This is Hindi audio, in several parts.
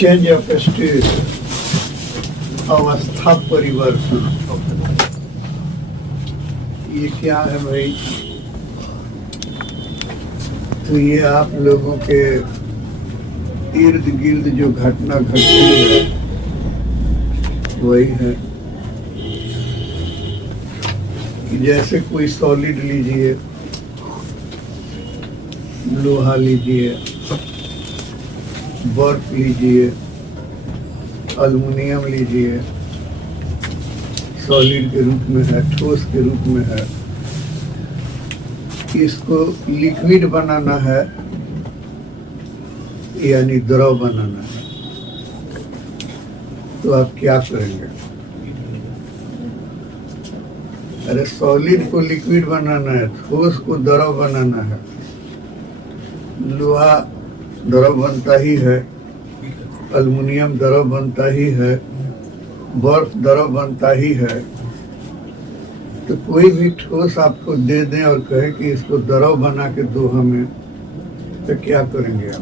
चेंज ऑफ स्टेट, अवस्था परिवर्तन। ये क्या है भाई? तो ये आप लोगों के इर्द गिर्द जो घटना घटती है वही है कि जैसे कोई सॉलिड लीजिए, लोहा लीजिए, बर्फ लीजिए, एल्युमिनियम लीजिए, सॉलिड के रूप में है, ठोस के रूप में है। इसको लिक्विड बनाना है यानी द्रव बनाना है, तो आप क्या करेंगे? अरे सॉलिड को लिक्विड बनाना है, ठोस को द्रव बनाना है। लोहा द्रव बनता ही है, एल्युमिनियम द्रव बनता ही है, बर्फ द्रव बनता ही है। तो कोई भी ठोस आपको दे दें और कहे कि इसको द्रव बना के दो हमें, तो क्या करेंगे आप?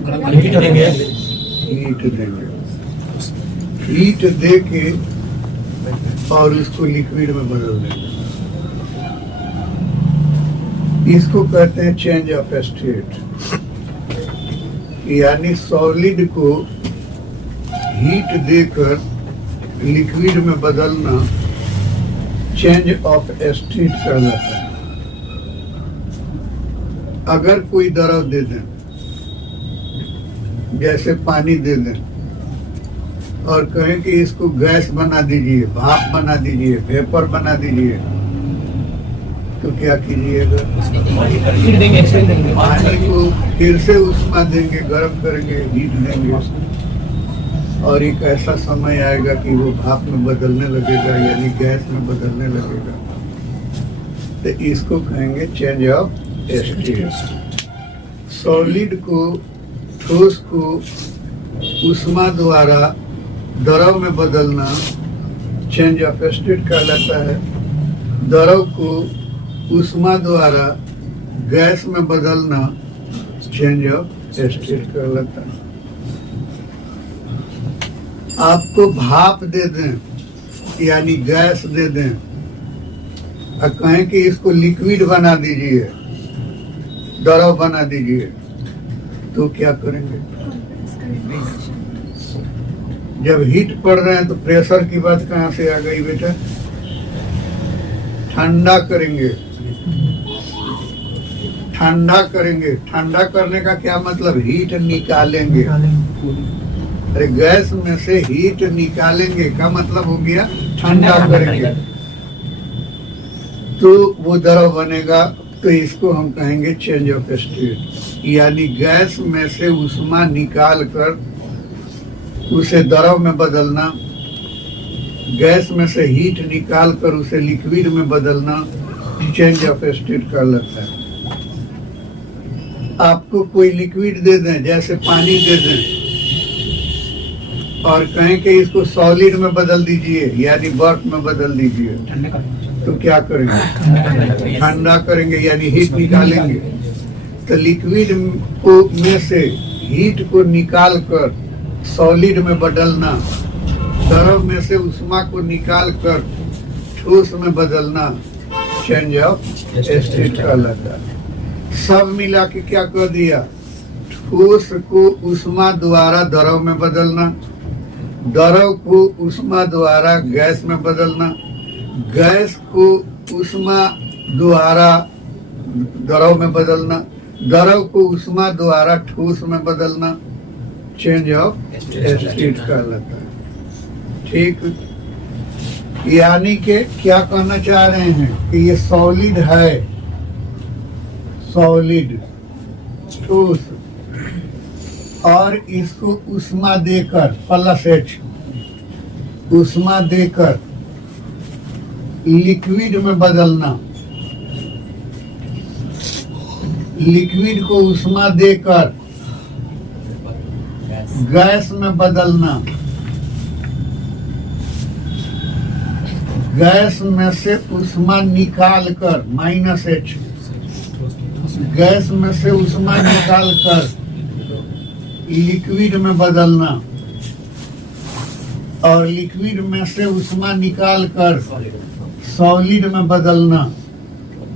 हीट देंगे। हीट दे के और उसको लिक्विड में बदल देंगे। इसको कहते हैं चेंज ऑफ स्टेट, यानी सॉलिड को हीट देकर लिक्विड में बदलना चेंज ऑफ स्टेट कहलाता है। अगर कोई द्रव दे दें, जैसे पानी दे दें और कहें कि इसको गैस बना दीजिए, भाप बना दीजिए, वेपर बना दीजिए, तो क्या कीजिएगा? पानी को फिर से उष्मा देंगे, गर्म करेंगे, हीट देंगे, और एक ऐसा समय आएगा कि वो भाप में बदलने लगेगा यानी गैस में बदलने लगेगा। तो इसको कहेंगे चेंज ऑफ स्टेट। सॉलिड को, ठोस को उष्मा द्वारा द्रव में बदलना चेंज ऑफ स्टेट कहलाता है। द्रव को उष्मा द्वारा गैस में बदलना चेंज ऑफ स्टेट कहलाता है। आपको भाप दे दें यानी गैस दे दें और कहें कि इसको लिक्विड बना दीजिए, द्रव बना दीजिए, तो क्या करेंगे? जब हीट पड़ रहे हैं तो प्रेशर की बात कहाँ से आ गई बेटा? ठंडा करेंगे। ठंडा करेंगे, ठंडा करने का क्या मतलब? हीट निकालेंगे। अरे गैस में से हीट निकालेंगे का मतलब हो गया ठंडा करेंगे, तो वो द्रव बनेगा। तो इसको हम कहेंगे चेंज ऑफ स्टेट, यानी गैस में से उष्मा निकाल कर उसे द्रव में बदलना, गैस में से हीट निकाल कर उसे लिक्विड में बदलना चेंज ऑफ स्टेट कहलाता है। आपको कोई लिक्विड दे दें, जैसे पानी दे दें, और कहें कि इसको सॉलिड में बदल दीजिए यानी बर्फ में बदल दीजिए, तो क्या करेंगे? ठंडा करेंगे यानी हीट निकालेंगे। तो लिक्विड को में से हीट को निकाल कर सॉलिड में बदलना, द्रव में से उष्मा को निकाल कर ठोस में बदलना चेंज ऑफ स्टेट कहलाता है। सब मिला के क्या कर दिया? ठोस को उष्मा द्वारा द्रव में बदलना, द्रव को उष्मा द्वारा गैस में बदलना, गैस को उष्मा द्वारा द्रव में बदलना, द्रव को उष्मा द्वारा ठोस में बदलना चेंज ऑफ स्टेट कहलाता है। ठीक, यानी कि क्या कहना चाह रहे हैं कि ये सॉलिड है, सॉलिड ठोस, और इसको उष्मा देकर प्लस H उष्मा देकर लिक्विड में बदलना, लिक्विड को उष्मा देकर गैस में बदलना, गैस में से उष्मा निकाल कर -H, गैस में से उष्मा निकाल कर लिक्विड में बदलना और लिक्विड में से उष्मा निकाल कर सॉलिड में बदलना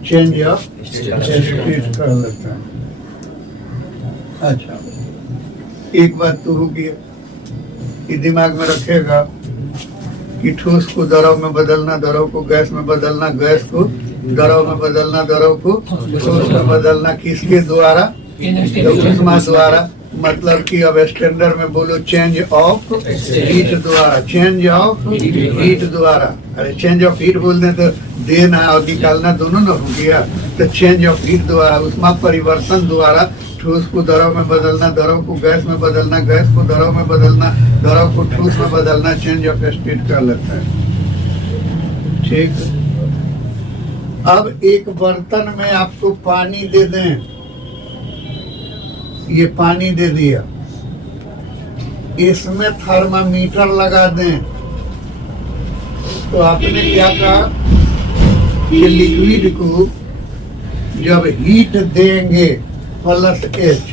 चेंज ऑफ स्टेट कर लेता है। अच्छा, एक बात तो हो गया, ये दिमाग में रखेगा कि ठोस को द्रव में बदलना, द्रव को गैस में बदलना, गैस को द्रव में बदलना, द्रव को ठोस में बदलना, किसके द्वारा? उष्मा द्वारा। मतलब कि अब स्टैंडर्ड में बोलो चेंज ऑफ हीट द्वारा, चेंज ऑफ हीट द्वारा। अरे चेंज ऑफ हीट बोल दें तो देना और निकालना दोनों न हो गया। तो चेंज ऑफ हीट द्वारा, उष्मा परिवर्तन द्वारा ठोस को द्रव में बदलना, द्रव को गैस में बदलना, गैस को द्रव में बदलना, द्रव को ठोस में बदलना, चेंज ऑफ स्टेट कर लेता है। ठीक। अब एक बर्तन में आपको पानी दे दें, ये पानी दे दिया, इसमें थर्मामीटर लगा दें, तो आपने क्या कहा कि लिक्विड को जब हीट देंगे +H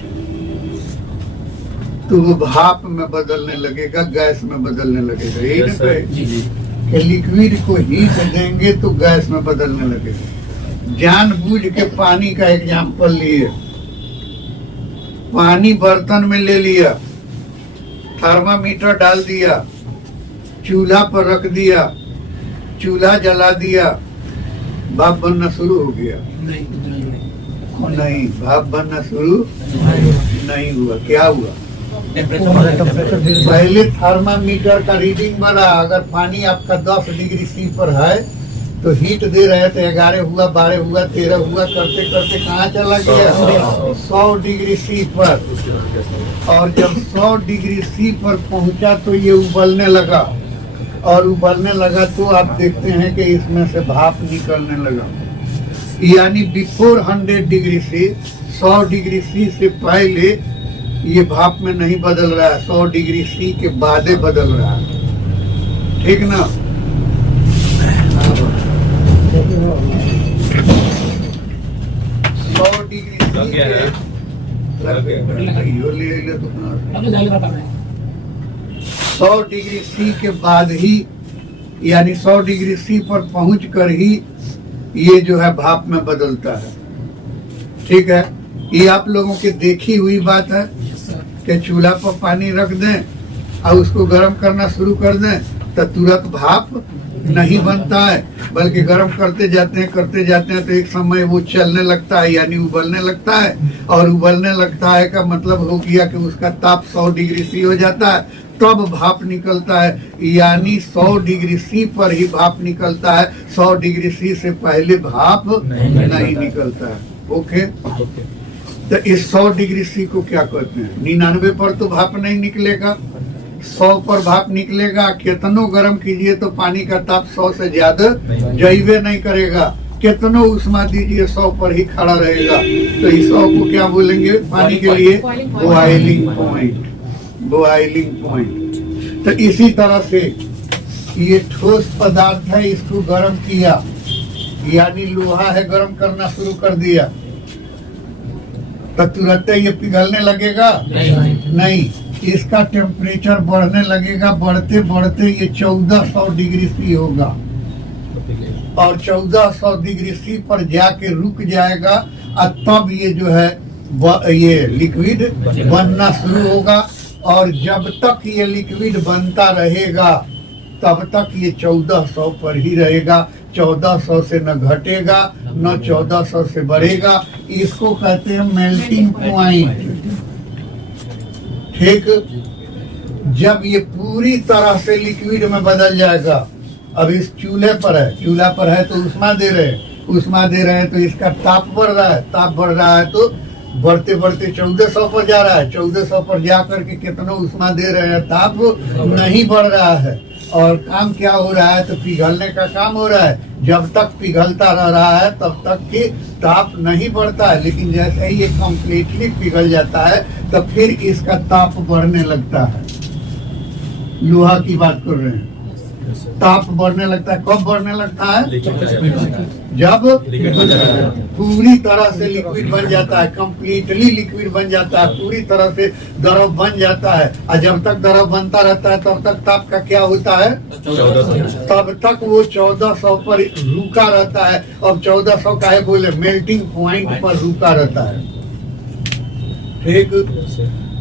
तो वो भाप में बदलने लगेगा, गैस में बदलने लगेगा। यही ना कहे कि लिक्विड को हीट देंगे तो गैस में बदलने लगेगा। जानबूझ के पानी का एग्जाम्पल लिए, पानी बर्तन में ले लिया, थर्मामीटर डाल दिया, चूल्हा पर रख दिया, चूल्हा जला दिया, भाप बनना शुरू हो गया? नहीं, भाप बनना शुरू नहीं हुआ। क्या हुआ? पहले थर्मामीटर का रीडिंग बना, अगर पानी आपका 10 डिग्री C पर है तो हीट दे रहे थे, 11 हुआ, 12 हुआ, 13 हुआ, करते करते कहाँ चला गया? 100 डिग्री C पर। और जब 100 डिग्री C पर पहुंचा तो ये उबलने लगा, और उबलने लगा तो आप देखते हैं कि इसमें से भाप निकलने लगा। यानी before 100 degree C, 100 degree C से पहले ये भाप में नहीं बदल रहा है, 100 डिग्री C के बाद बदल रहा है। ठीक ना? 100 डिग्री C के 100 डिग्री C के बाद ही, यानी 100 डिग्री C पर पहुंचकर ही ये जो है भाप में बदलता है। ठीक है, ये आप लोगों की देखी हुई बात है कि चूल्हा पर पानी रख दें और उसको गर्म करना शुरू कर दें तो तुरंत भाप नहीं बनता है, बल्कि गर्म करते जाते हैं तो एक समय वो चलने लगता है, यानी उबलने लगता है। और उबलने लगता है का मतलब हो गया कि उसका ताप 100 डिग्री C हो जाता है, तब भाप निकलता है। यानी 100 डिग्री C पर ही भाप निकलता है, 100 डिग्री C से पहले भाप नहीं निकलता है। ओके, तो इस 100 डिग्री C को क्या कहते हैं? 99 पर तो भाप नहीं निकलेगा, 100 पर भाप निकलेगा। कितनो गर्म कीजिए तो पानी का ताप 100 से ज्यादा जाइबे नहीं करेगा, कितनो उष्मा दीजिए 100 पर ही खड़ा रहेगा। तो इस 100 को क्या बोलेंगे पानी के लिए? Boiling point. Boiling point. तो इसी तरह से ये ठोस पदार्थ है, इसको गर्म किया, यानी लोहा है, गर्म करना शुरू कर दिया, तो तुरंत ये पिघलने लगेगा? नहीं, इसका टेम्परेचर बढ़ने लगेगा, बढ़ते बढ़ते ये 1400 डिग्री C होगा, और 1400 डिग्री C पर जाके रुक जाएगा, और तब ये जो है ये लिक्विड बनना शुरू होगा। और जब तक ये लिक्विड बनता रहेगा तब तक ये 1400 पर ही रहेगा, 1400 से न घटेगा न 1400 से बढ़ेगा। इसको कहते हैं मेल्टिंग पॉइंट। ठीक, जब ये पूरी तरह से लिक्विड में बदल जाएगा, अब इस चूल्हे पर है तो उष्मा दे रहे हैं तो इसका ताप बढ़ रहा है, ताप बढ़ रहा है तो बढ़ते बढ़ते 1400 पर जा रहा है, 1400 पर जाकर के कितना उष्मा दे रहे हैं, ताप नहीं बढ़ रहा है। और काम क्या हो रहा है? तो पिघलने का काम हो रहा है। जब तक पिघलता रह रहा है तब तक कि ताप नहीं बढ़ता है, लेकिन जैसे ही ये कम्प्लीटली पिघल जाता है तो फिर इसका ताप बढ़ने लगता है। लोहा की बात कर रहे हैं। ताप बढ़ने लगता है। कब बढ़ने लगता है? जब पूरी तरह से लिक्विड बन जाता है, कंप्लीटली लिक्विड बन जाता है, पूरी तरह से द्रव बन जाता है। और जब तक द्रव बनता रहता है तब तक ताप का क्या होता है? 1400। तब तक वो 1400 पर रुका रहता है। अब 1400 का है बोले मेल्टिंग पॉइंट पर रुका रहता है। ठीक।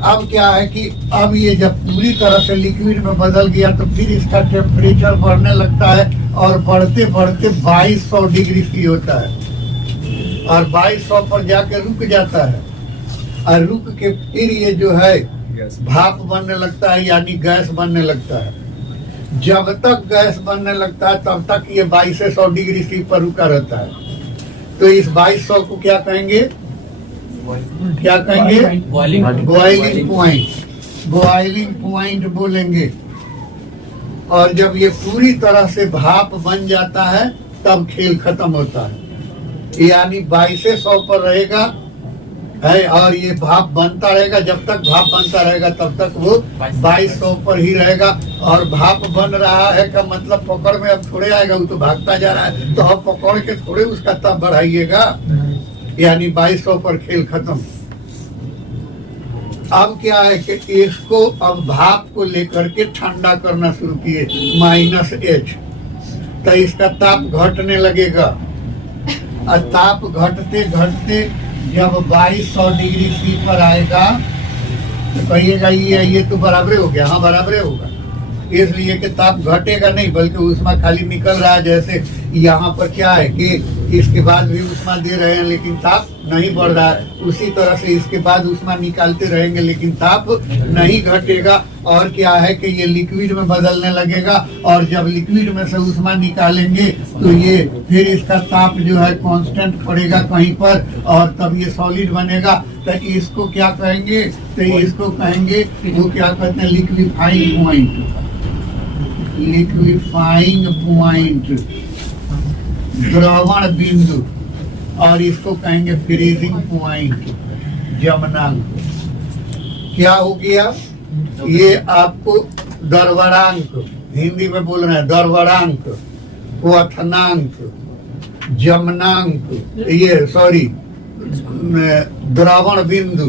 अब क्या है कि अब ये जब पूरी तरह से लिक्विड में बदल गया तो फिर इसका टेम्परेचर बढ़ने लगता है और बढ़ते बढ़ते 2200 डिग्री सी होता है और 2200 पर जाके रुक जाता है। और रुक के फिर ये जो है भाप बनने लगता है, यानी गैस बनने लगता है। जब तक गैस बनने लगता है तब तक ये 2200 डिग्री सी पर रुका रहता है। तो इस 2200 को क्या कहेंगे? क्या कहेंगे? Boiling point. बॉइलिंग पॉइंट बोलेंगे। और जब ये पूरी तरह से भाप बन जाता है तब खेल खत्म होता है। यानी 2200 पर रहेगा है और ये भाप बनता रहेगा। जब तक भाप बनता रहेगा तब तक वो 2200 पर ही रहेगा। और भाप बन रहा है का मतलब पकड़ में अब थोड़े आएगा, वो तो भागता जा रहा है, तो अब पकड़ के थोड़े उसका ताप बढ़ाइएगा। यानी 2200 पर खेल खत्म। अब क्या है कि इसको अब भाप को लेकर के ठंडा करना शुरू किए -H। तो इसका ताप घटने लगेगा और ताप घटते घटते जब 2200 डिग्री सी पर आएगा तो कहिएगा ये तो बराबर हो गया। हाँ, बराबर होगा, इसलिए कि ताप घटेगा नहीं बल्कि उष्मा खाली निकल रहा है। जैसे यहाँ पर क्या है कि इसके बाद भी उष्मा दे रहे हैं लेकिन ताप नहीं बढ़ रहा है, उसी तरह से इसके बाद उष्मा निकालते रहेंगे लेकिन ताप नहीं घटेगा। और क्या है कि ये लिक्विड में बदलने लगेगा और जब लिक्विड में से उष्मा निकालेंगे तो ये फिर इसका ताप जो है कांस्टेंट पड़ेगा कहीं पर और तब ये सॉलिड बनेगा। तो इसको क्या कहेंगे? तो इसको कहेंगे, वो क्या कहते हैं, लिक्विफाइंग पॉइंट। लिक्विफाइंग पॉइंट, द्रवण बिंदु। और इसको कहेंगे फ्रीजिंग पॉइंट, जमनांक। क्या हो गया? ये आपको द्रवणांक, हिंदी में बोल रहे हैं द्रवणांक, क्वथनांक, जमनांक, ये सॉरी द्रवण बिंदु,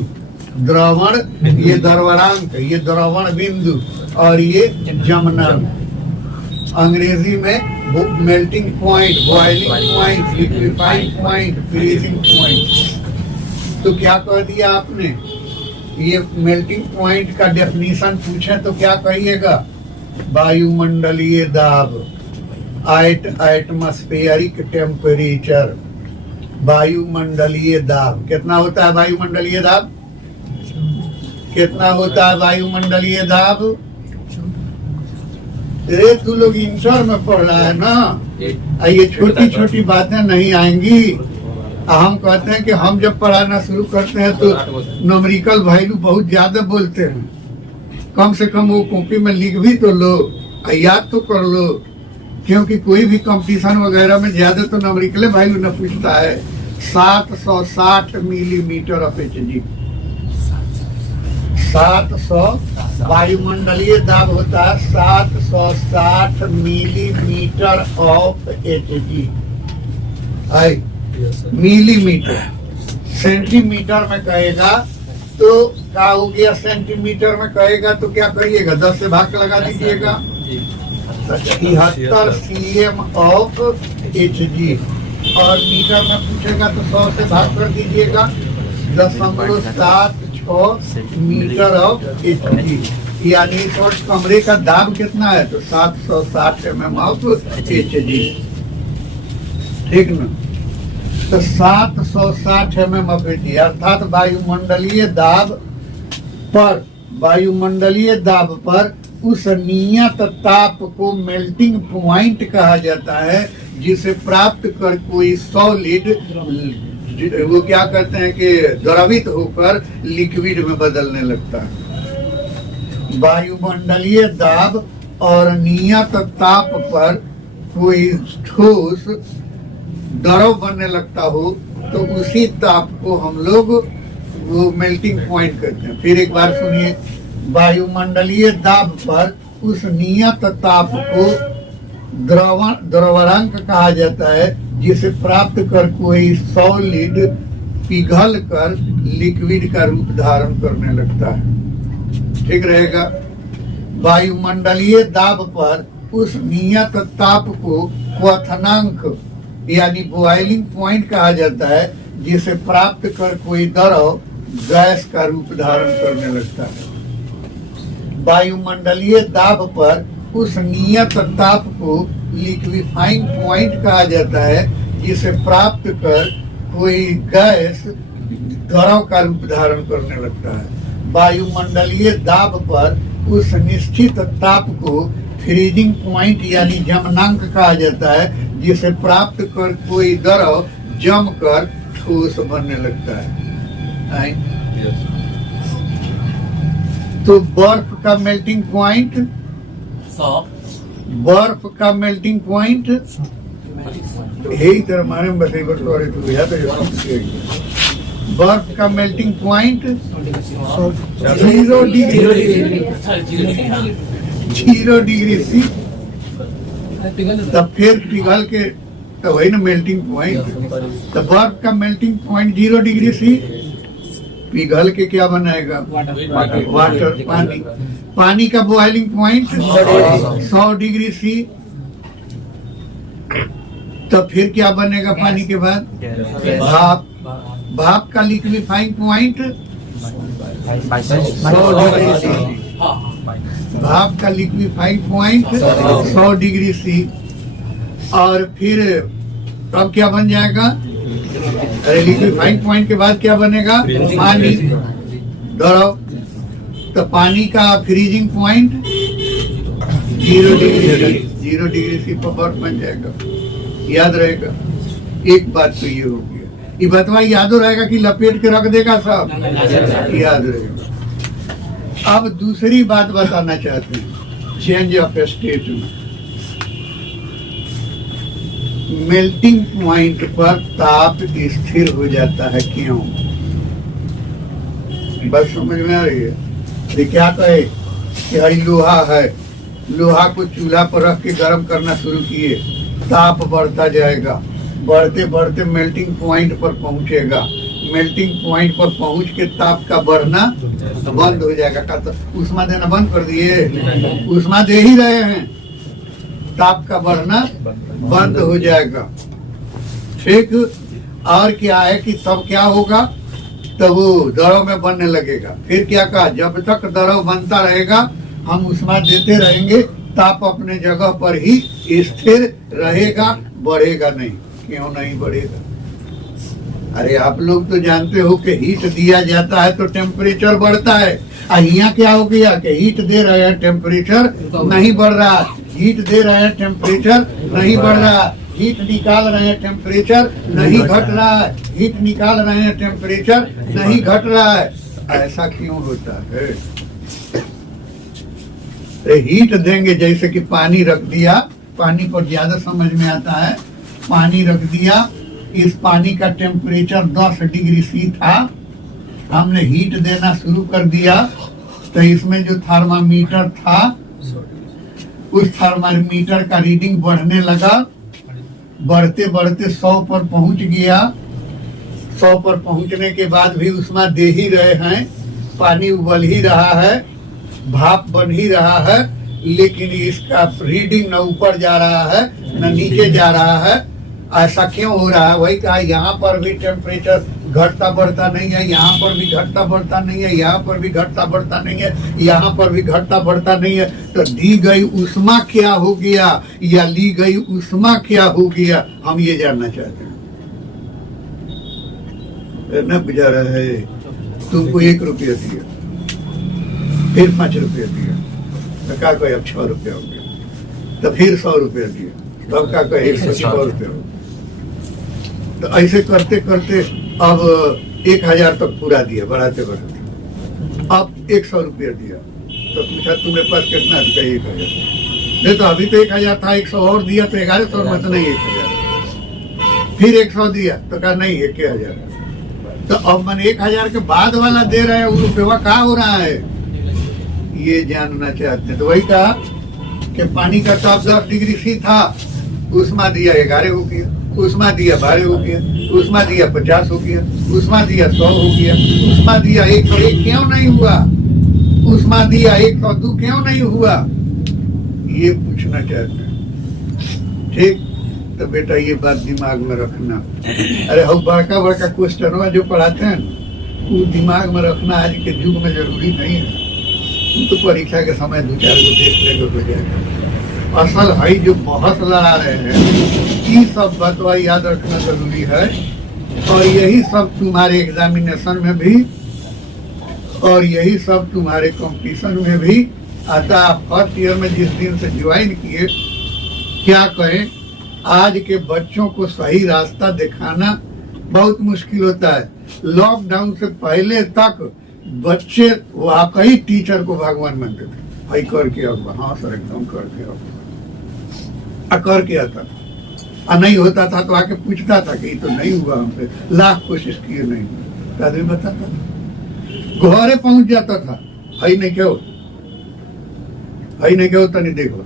द्रवण, ये द्रवणांक, ये द्रवण बिंदु और ये जमनांक। अंग्रेजी में melting point, boiling point, liquefying point, freezing point. तो क्या कह दिया आपने? ये मेल्टिंग पॉइंट का डेफिनेशन पूछे तो क्या कहिएगा? वायुमंडलीय दाब, एट एटमॉस्फेरिक टेम्परेचर। वायुमंडलीय दाब कितना होता है? वायुमंडलीय दाब कितना होता है? वायुमंडलीय दाब, तू लोग इंटर में पढ़ रहा है ना, ये छोटी छोटी बातें नहीं आएंगी। हम कहते हैं कि हम जब पढ़ाना शुरू करते हैं तो न्यूमेरिकल वैल्यू बहुत ज्यादा बोलते हैं। कम से कम वो कॉपी में लिख भी तो लो, याद तो कर लो, क्योंकि कोई भी कंपटीशन वगैरह में ज्यादा तो न्यूमेरिकल वैल्यू न पूछता है। 760 मिलीमीटर ऑफ Hg, 700 वायुमंडलीय दाब होता है 760 millimetre of Hg। Millimetre, centimetre में कहेगा तो क्या हो गया? सेंटीमीटर में कहेगा तो क्या करिएगा? 10 से भाग लगा दीजिएगा। 73 cm ऑफ Hg। और मीटर में पूछेगा तो 100 से भाग कर दीजिएगा। 0.76 मीटर ऑफ Hg। यानी इस कमरे का दाब कितना है? तो 760 mm ऑफ Hg। ठीक ना? तो 760 mm ऑफ Hg अर्थात वायुमंडलीय दाब पर उस नियत ताप को मेल्टिंग पॉइंट कहा जाता है, जिसे प्राप्त कर कोई सॉलिड वो क्या करते हैं कि द्रवित होकर लिक्विड में बदलने लगता है। वायुमंडलीय दाब और नियत ताप पर कोई ठोस द्रव बनने लगता हो तो उसी ताप को हम लोग वो मेल्टिंग पॉइंट कहते हैं। फिर एक बार सुनिए, वायुमंडलीय दाब पर उस नियत ताप को द्रवणांक कहा जाता है, जिसे प्राप्त कर कोई सॉलिड पिघल कर लिक्विड का रूप धारण करने लगता है। ठीक रहेगा। वायुमंडलीय दाब पर उस नियत ताप को क्वथनांक यानी बॉइलिंग पॉइंट कहा जाता है, जिसे प्राप्त कर कोई द्रव गैस का रूप धारण करने लगता है। वायुमंडलीय दाब पर उस नियत ताप को लिक्विफाइंग पॉइंट कहा जाता है, जिसे प्राप्त कर कोई गैस द्रव का रूप धारण करने लगता है। वायुमंडलीय दाब पर उस निश्चित ताप को फ्रीजिंग पॉइंट यानी जमनांक कहा जाता है, जिसे प्राप्त कर कोई द्रव जमकर ठोस बनने लगता है। तो बर्फ का मेल्टिंग पॉइंट, बर्फ का मेल्टिंग पॉइंट यही तरह मारे में बस एक बार सॉरी तो याद है। बर्फ का मेल्टिंग पॉइंट 0 डिग्री सी। तब फिर पिघल के तो वही ना मेल्टिंग पॉइंट। तो बर्फ का मेल्टिंग पॉइंट 0 डिग्री सी, पिघल के क्या बनाएगा? वाटर, पानी। पानी का बॉइलिंग पॉइंट 100 डिग्री सी। तो फिर क्या बनेगा पानी के बाद? भाप। भाप का लिक्विफाइंग पॉइंट 100 डिग्री सी। भाप का लिक्विफाइंग पॉइंट 100 डिग्री सी। और फिर अब क्या बन जाएगा? अरे लिक्विफाइंग पॉइंट के बाद क्या बनेगा? पानी, द्रव। तो पानी का फ्रीजिंग पॉइंट 0 डिग्री सी पर बर्फ बन जाएगा। याद रहेगा। एक बात तो ये हो गया। ये बतवा याद हो रहेगा कि लपेट के रख देगा सब? याद रहेगा। अब दूसरी बात बताना चाहते हैं, चेंज ऑफ स्टेट में मेल्टिंग पॉइंट पर ताप स्थिर हो जाता है। क्यों? बस समझ में आ रही है? ये क्या कहे कि हरी लोहा है, लोहा को चूल्हा पर रख के गर्म करना शुरू किए, ताप बढ़ता जाएगा, बढ़ते बढ़ते मेल्टिंग पॉइंट पर पहुंचेगा। मेल्टिंग पॉइंट पर पहुंच के ताप का बढ़ना बंद हो जाएगा। का तो उष्मा देना बंद कर दिए? उष्मा दे ही रहे हैं, ताप का बढ़ना बंद हो जाएगा। ठीक। और क्या है कि तब क्या होगा? तब वो द्रव में बनने लगेगा। फिर क्या कहा? जब तक द्रव बनता रहेगा हम उष्मा देते रहेंगे, ताप अपने जगह पर ही स्थिर रहेगा, बढ़ेगा नहीं। क्यों नहीं बढ़ेगा? अरे आप लोग तो जानते हो कि हीट दिया जाता है तो टेम्परेचर बढ़ता है। यहाँ क्या हो गया कि हीट दे रहे हैं, टेम्परेचर नहीं बढ़ रहा। हीट दे रहे हैं, टेम्परेचर नहीं बढ़ रहा। हीट निकाल रहे हैं, टेम्परेचर नहीं घट रहा है। हीट निकाल रहे हैं, टेम्परेचर नहीं घट रहा है। ऐसा क्यों होता है? हीट देंगे, जैसे कि पानी रख दिया, पानी पर ज्यादा समझ में आता है। पानी रख दिया, इस पानी का टेम्परेचर 10 डिग्री सी था, हमने हीट देना शुरू कर दिया तो इसमें जो थर्मामीटर था उस थर्मामीटर का रीडिंग बढ़ने लगा, बढ़ते बढ़ते 100 पर पहुंच गया। 100 पर पहुंचने के बाद भी उष्मा दे ही रहे हैं, पानी उबल ही रहा है, भाप बन ही रहा है, लेकिन इसका रीडिंग न ऊपर जा रहा है न नीचे जा रहा है। ऐसा क्यों हो रहा है? वही कहा, यहाँ पर भी टेम्परेचर घटता बढ़ता नहीं है, यहाँ पर भी घटता बढ़ता नहीं है, यहाँ पर भी घटता बढ़ता नहीं है, यहाँ पर भी घटता बढ़ता नहीं है। तो दी गई उष्मा क्या हो गया या ली गई उष्मा क्या हो गया, हम ये जानना चाहते हैं। न बुझा रहा है? तुमको 1 रुपया दिया, फिर 5 रुपया दिया, तो क्या कोई अब 6 रुपया हो गया, तो फिर 100 रुपया दिया, तब क्या कोई 106 रुपया हो गया। तो ऐसे करते करते अब 1000 तक पूरा दिया, बढ़ाते बढ़ाते अब 100 रुपया दिया। तो पूछा तुम्हारे पास कितना? तो 1000। नहीं तो अभी तो 1000 था, 100 और दिया तो 1100 में तो नहीं 1000। फिर 100 दिया तो कहा नहीं 1000। तो अब मैंने 1000 के बाद वाला दे रहे हैं, वो रुपया कहाँ हो रहा है, ये जानना चाहते हैं। तो वही कहा कि पानी का ताप 10 डिग्री सी था, उष्मा दिया 11 हो गया, उष्मा दिया 12 हो गया, उष्मा दिया 50 हो गया, उष्मा दिया 100 हो गया, उष्मा दिया 101 क्यों नहीं हुआ, उष्मा दिया 102 क्यों नहीं हुआ, ये पूछना चाहते हैं। ठीक, तो बेटा ये बात दिमाग में रखना। अरे हम बड़का बड़का क्वेश्चन जो पढ़ाते हैं वो दिमाग में रखना आज के युग में जरूरी नहीं है। तो परीक्षा के समय 2-4 को देख लेंगे हो जाएगा। असल है जो बहुत लड़ा रहे हैं, ये सब बतवा याद रखना जरूरी है। और यही सब तुम्हारे एग्जामिनेशन में भी और यही सब तुम्हारे कंपटीशन में भी आता। फर्स्ट ईयर में जिस दिन से ज्वाइन किए, क्या कहें, आज के बच्चों को सही रास्ता दिखाना बहुत मुश्किल होता है। लॉकडाउन से पहले तक बच्चे वाकई टीचर को भगवान मानते थे। भाई करके आओ, हाँ सर एकदम करके आओ, करके आता था। नहीं होता था तो आके पूछता था कि तो नहीं हुआ हमसे, लाख कोशिश किए नहीं, तो आदमी बताता था, घरे पहुंच जाता था। भाई नहीं क्या होता नहीं देखो।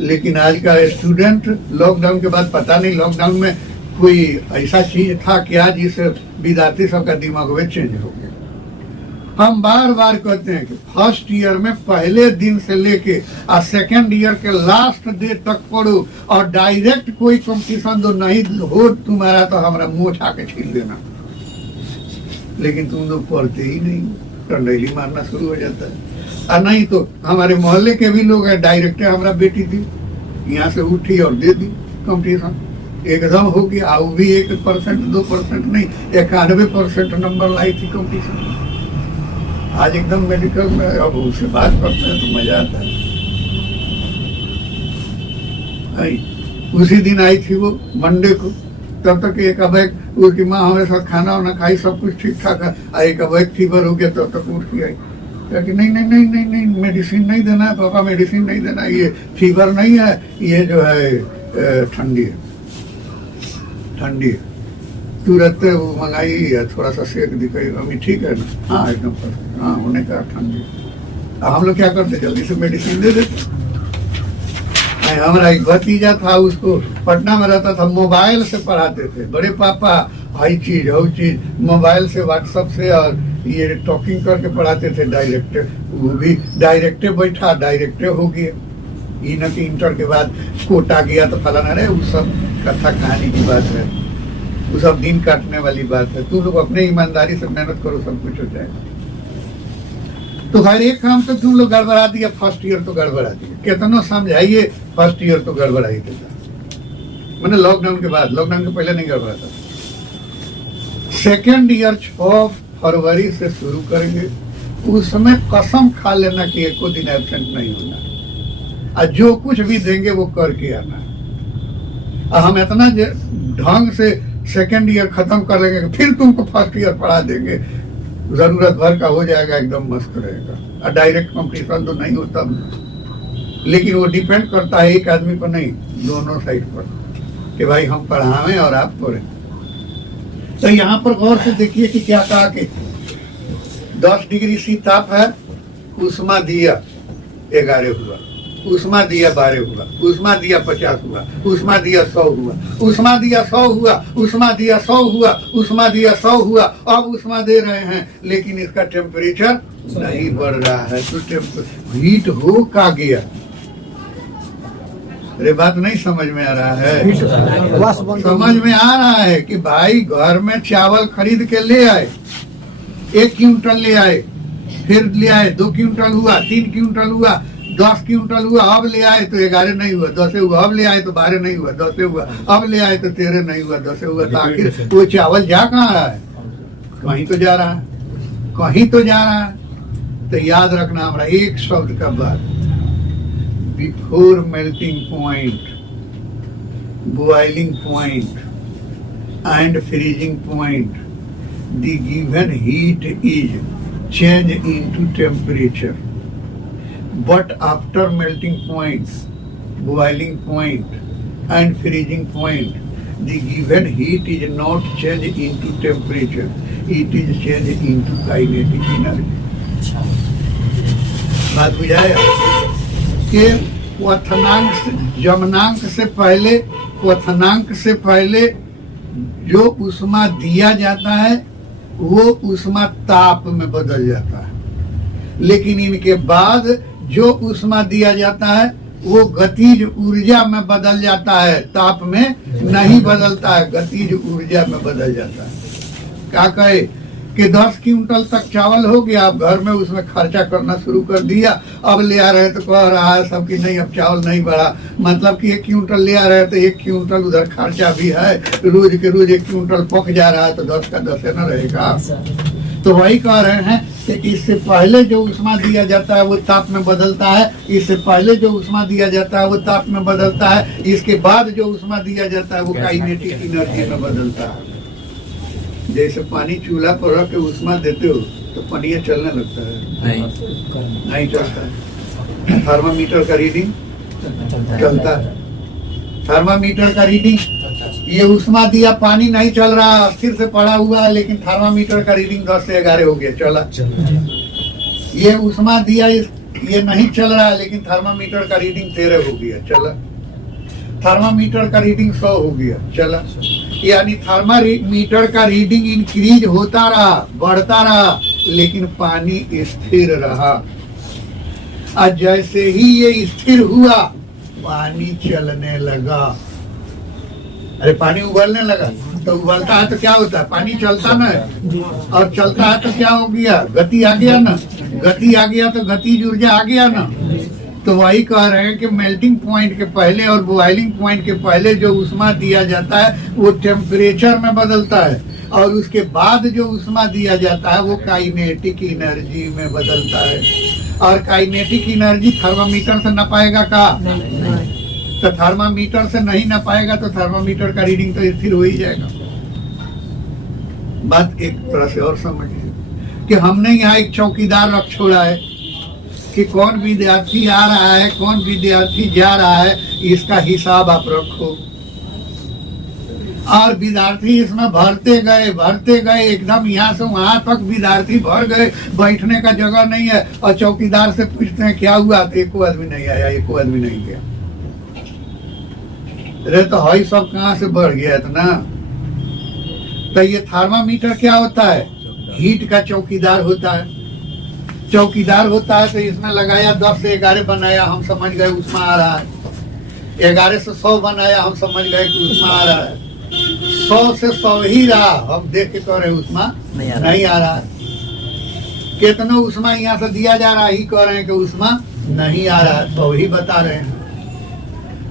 लेकिन आज का स्टूडेंट लॉकडाउन के बाद पता नहीं लॉकडाउन में कोई ऐसा चीज था क्या जिससे विद्यार्थी सबका दिमाग में चेंज हो गया। हम बार बार कहते हैं कि फर्स्ट ईयर में पहले दिन से लेके और सेकेंड ईयर के लास्ट डे तक पढ़ो और डायरेक्ट कोई कंपटीशन तो नहीं हो तुम्हारा तो हमारा मुंह उठा के छीन देना। लेकिन तुम लोग पढ़ते ही नहीं, टंडेली मारना शुरू हो जाता है। और नहीं तो हमारे मोहल्ले के भी लोग हैं, डायरेक्टर हमारा बेटी थी यहाँ से उठी और दे दी कंपटीशन, एकदम हो गया। वो भी 1% 2% नहीं, 91% नंबर लाई थी कंपटीशन। आज एकदम मेडिकल में, अब उससे बात करते हैं तो मजा आता है। उसी दिन आई थी वो मंडे को, तब तक एक अवैक उसकी माँ हमारे साथ खाना वाना खाई, सब कुछ ठीक ठाक है। एक अवैक फीवर हो गया, तब तक उठ के आई कि नहीं नहीं नहीं नहीं नहीं मेडिसिन नहीं देना है पापा, मेडिसिन नहीं देना, ये फीवर नहीं है, ये जो है ठंडी है, ठंडी है। तुरंत वो मंगाई है, थोड़ा सा सेक दिखाई, मम्मी ठीक है ना, हाँ एकदम परफेक्ट, हाँ होने का ठंडी। हम लोग क्या करते, जल्दी से मेडिसिन दे देते। हमारा एक भतीजा था, उसको पटना में रहता था, मोबाइल से पढ़ाते थे। बड़े पापा हर चीज मोबाइल से, व्हाट्सएप से और ये टॉकिंग करके पढ़ाते थे डायरेक्ट। वो भी डायरेक्टे बैठा, डायरेक्टे हो गया। ये न कि इंटर के बाद कोटा गया तो फलाना रहे, वो सब कथा कहानी की बात है, वो सब दिन काटने वाली बात है। तुम लोग अपने ईमानदारी से मेहनत करो, सब कुछ हो जाएगा। तो खैर एक काम तो तुम लोग गड़बड़ा दिया, फर्स्ट ईयर तो गड़बड़ा दिया, कितना समझाइए, फर्स्ट ईयर तो गड़बड़ा ही देता। मैंने लॉकडाउन के बाद, लॉकडाउन के पहले नहीं गड़बड़ा था। सेकेंड ईयर 6 फरवरी से शुरू करेंगे, उस समय कसम खा लेना कि एको दिन एब्सेंट नहीं होना, और जो कुछ भी देंगे वो करके आना। और हम इतना ढंग से सेकेंड ईयर खत्म कर लेंगे, फिर तुमको फर्स्ट ईयर पढ़ा देंगे, जरूरत भर का हो जाएगा, एकदम मस्त रहेगा। और डायरेक्ट कंपटीशन तो नहीं होता, लेकिन वो डिपेंड करता है एक आदमी पर नहीं, दोनों साइड पर, कि भाई हम पढ़ावें और आप पढ़ें। तो यहाँ पर गौर से देखिए कि क्या कहा कि 10 डिग्री सी ताप है, उष्मा दिया 11 हुआ, उष्मा दिया 12 हुआ, उष्मा दिया 50 हुआ, उष्मा दिया 100 हुआ, उष्मा दिया 100 हुआ, उष्मा दिया 100 हुआ, उष्मा दिया 100 हुआ। अब उष्मा दे रहे हैं, लेकिन इसका टेम्परेचर नहीं बढ़ रहा है, तो हीट हो का गया। अरे बात नहीं समझ में आ रहा है? समझ में आ रहा है कि भाई घर में चावल खरीद के ले आए, 1 क्विंटल ले आए, फिर ले आए 2 क्विंटल हुआ, 3 क्विंटल हुआ, 10 क्विंटल हुआ, अब ले आए तो 11 नहीं हुआ, 10 हुआ, अब ले आए तो 12 नहीं हुआ, 10 हुआ, अब ले आए तो 13 नहीं हुआ, 10 हुआ। तो आखिर वो चावल जा कहाँ रहा है? कहीं तो जा रहा है, कहीं तो जा रहा है। तो याद रखना हमारा एक शब्द का बात, before melting point, boiling point and freezing point, the given heat is change into temperature, but after melting points, boiling point and freezing point, the given heat is not changed into temperature, it is changed into kinetic energy. बात बुझाया? कि क्वथनांक से पहले जो ऊष्मा दिया जाता है वो ऊष्मा ताप में बदल जाता है, लेकिन इनके बाद जो ऊष्मा दिया जाता है वो गतिज ऊर्जा में बदल जाता है, ताप में नहीं बदलता है, गतिज ऊर्जा में बदल जाता है। क्या कहे कि 10 क्विंटल तक चावल हो गया, अब घर में उसमें खर्चा करना शुरू कर दिया, अब ले आ रहे तो कह रहा है सबकी नहीं अब चावल नहीं बढ़ा, मतलब कि 1 क्विंटल ले आ रहे तो 1 क्विंटल उधर खर्चा भी है, रोज के रोज 1 क्विंटल पक जा रहा है तो 10 का 10 न रहेगा। तो वही कह रहे हैं कि इससे पहले जो ऊष्मा दिया जाता है वो ताप में बदलता है, इससे पहले जो ऊष्मा दिया जाता है वो ताप में बदलता है, इसके बाद जो ऊष्मा दिया जाता है वो काइनेटिक एनर्जी में बदलता है। जैसे पानी चूल्हा पर रख के ऊष्मा देते हो तो पानी चलने लगता है? नहीं चलता है। थर्मामीटर का रीडिंग चलता है, थर्मामीटर का रीडिंग, ये ऊष्मा दिया पानी नहीं चल रहा, स्थिर से पड़ा हुआ है, लेकिन थर्मामीटर का रीडिंग 10 से 11 हो गया, चला। ये ऊष्मा दिया ये नहीं चल रहा है, लेकिन थर्मामीटर का रीडिंग 13 हो गया, चला। थर्मामीटर का रीडिंग 100 हो गया, चला। यानी थर्मामीटर का रीडिंग इंक्रीज होता रहा, बढ़ता रहा, लेकिन पानी स्थिर रहा। और जैसे ही ये स्थिर हुआ पानी चलने लगा। अरे पानी उबलने लगा तो उबलता है तो क्या होता है, पानी चलता ना है, और चलता है तो क्या हो गया, गति आ गया ना, गति आ गया तो गतिज ऊर्जा आ गया ना। तो वही कह रहे हैं कि मेल्टिंग पॉइंट के पहले और बॉइलिंग पॉइंट के पहले जो ऊष्मा दिया जाता है वो टेम्परेचर में बदलता है, और उसके बाद जो ऊष्मा दिया जाता है वो काइनेटिक एनर्जी में बदलता है। और काइनेटिक एनर्जी थर्मामीटर से नापाएगा का? तो थर्मामीटर से नहीं नापाएगा तो थर्मामीटर का रीडिंग तो स्थिर हो ही जाएगा। बात एक तरह से और समझिए कि हमने यहाँ एक चौकीदार रख छोड़ा है कि कौन विद्यार्थी आ रहा है, कौन विद्यार्थी जा रहा है, इसका हिसाब आप रखो। और विद्यार्थी इसमें भरते गए एकदम यहाँ से वहां तक विद्यार्थी भर गए, बैठने का जगह नहीं है, और चौकीदार से पूछते हैं क्या हुआ, तो एको आदमी नहीं आया, एको आदमी नहीं गया। अरे तो हई सब कहाँ से बढ़ गया इतना? तो ये थर्मामीटर क्या होता है? हीट का चौकीदार होता है। चौकीदार होता है तो इसमें लगाया 10 से 11 बनाया, हम समझ गए ऊष्मा आ रहा है। 11 से 100 बनाया, हम समझ गए कि ऊष्मा आ रहा है। 100 से 100 ही रहा, हम देख के कह रहे ऊष्मा नहीं आ रहा है। कितना ऊष्मा यहाँ से दिया जा रहा है, ही कह रहे हैं कि ऊष्मा नहीं आ रहा है, 100 ही बता रहे हैं।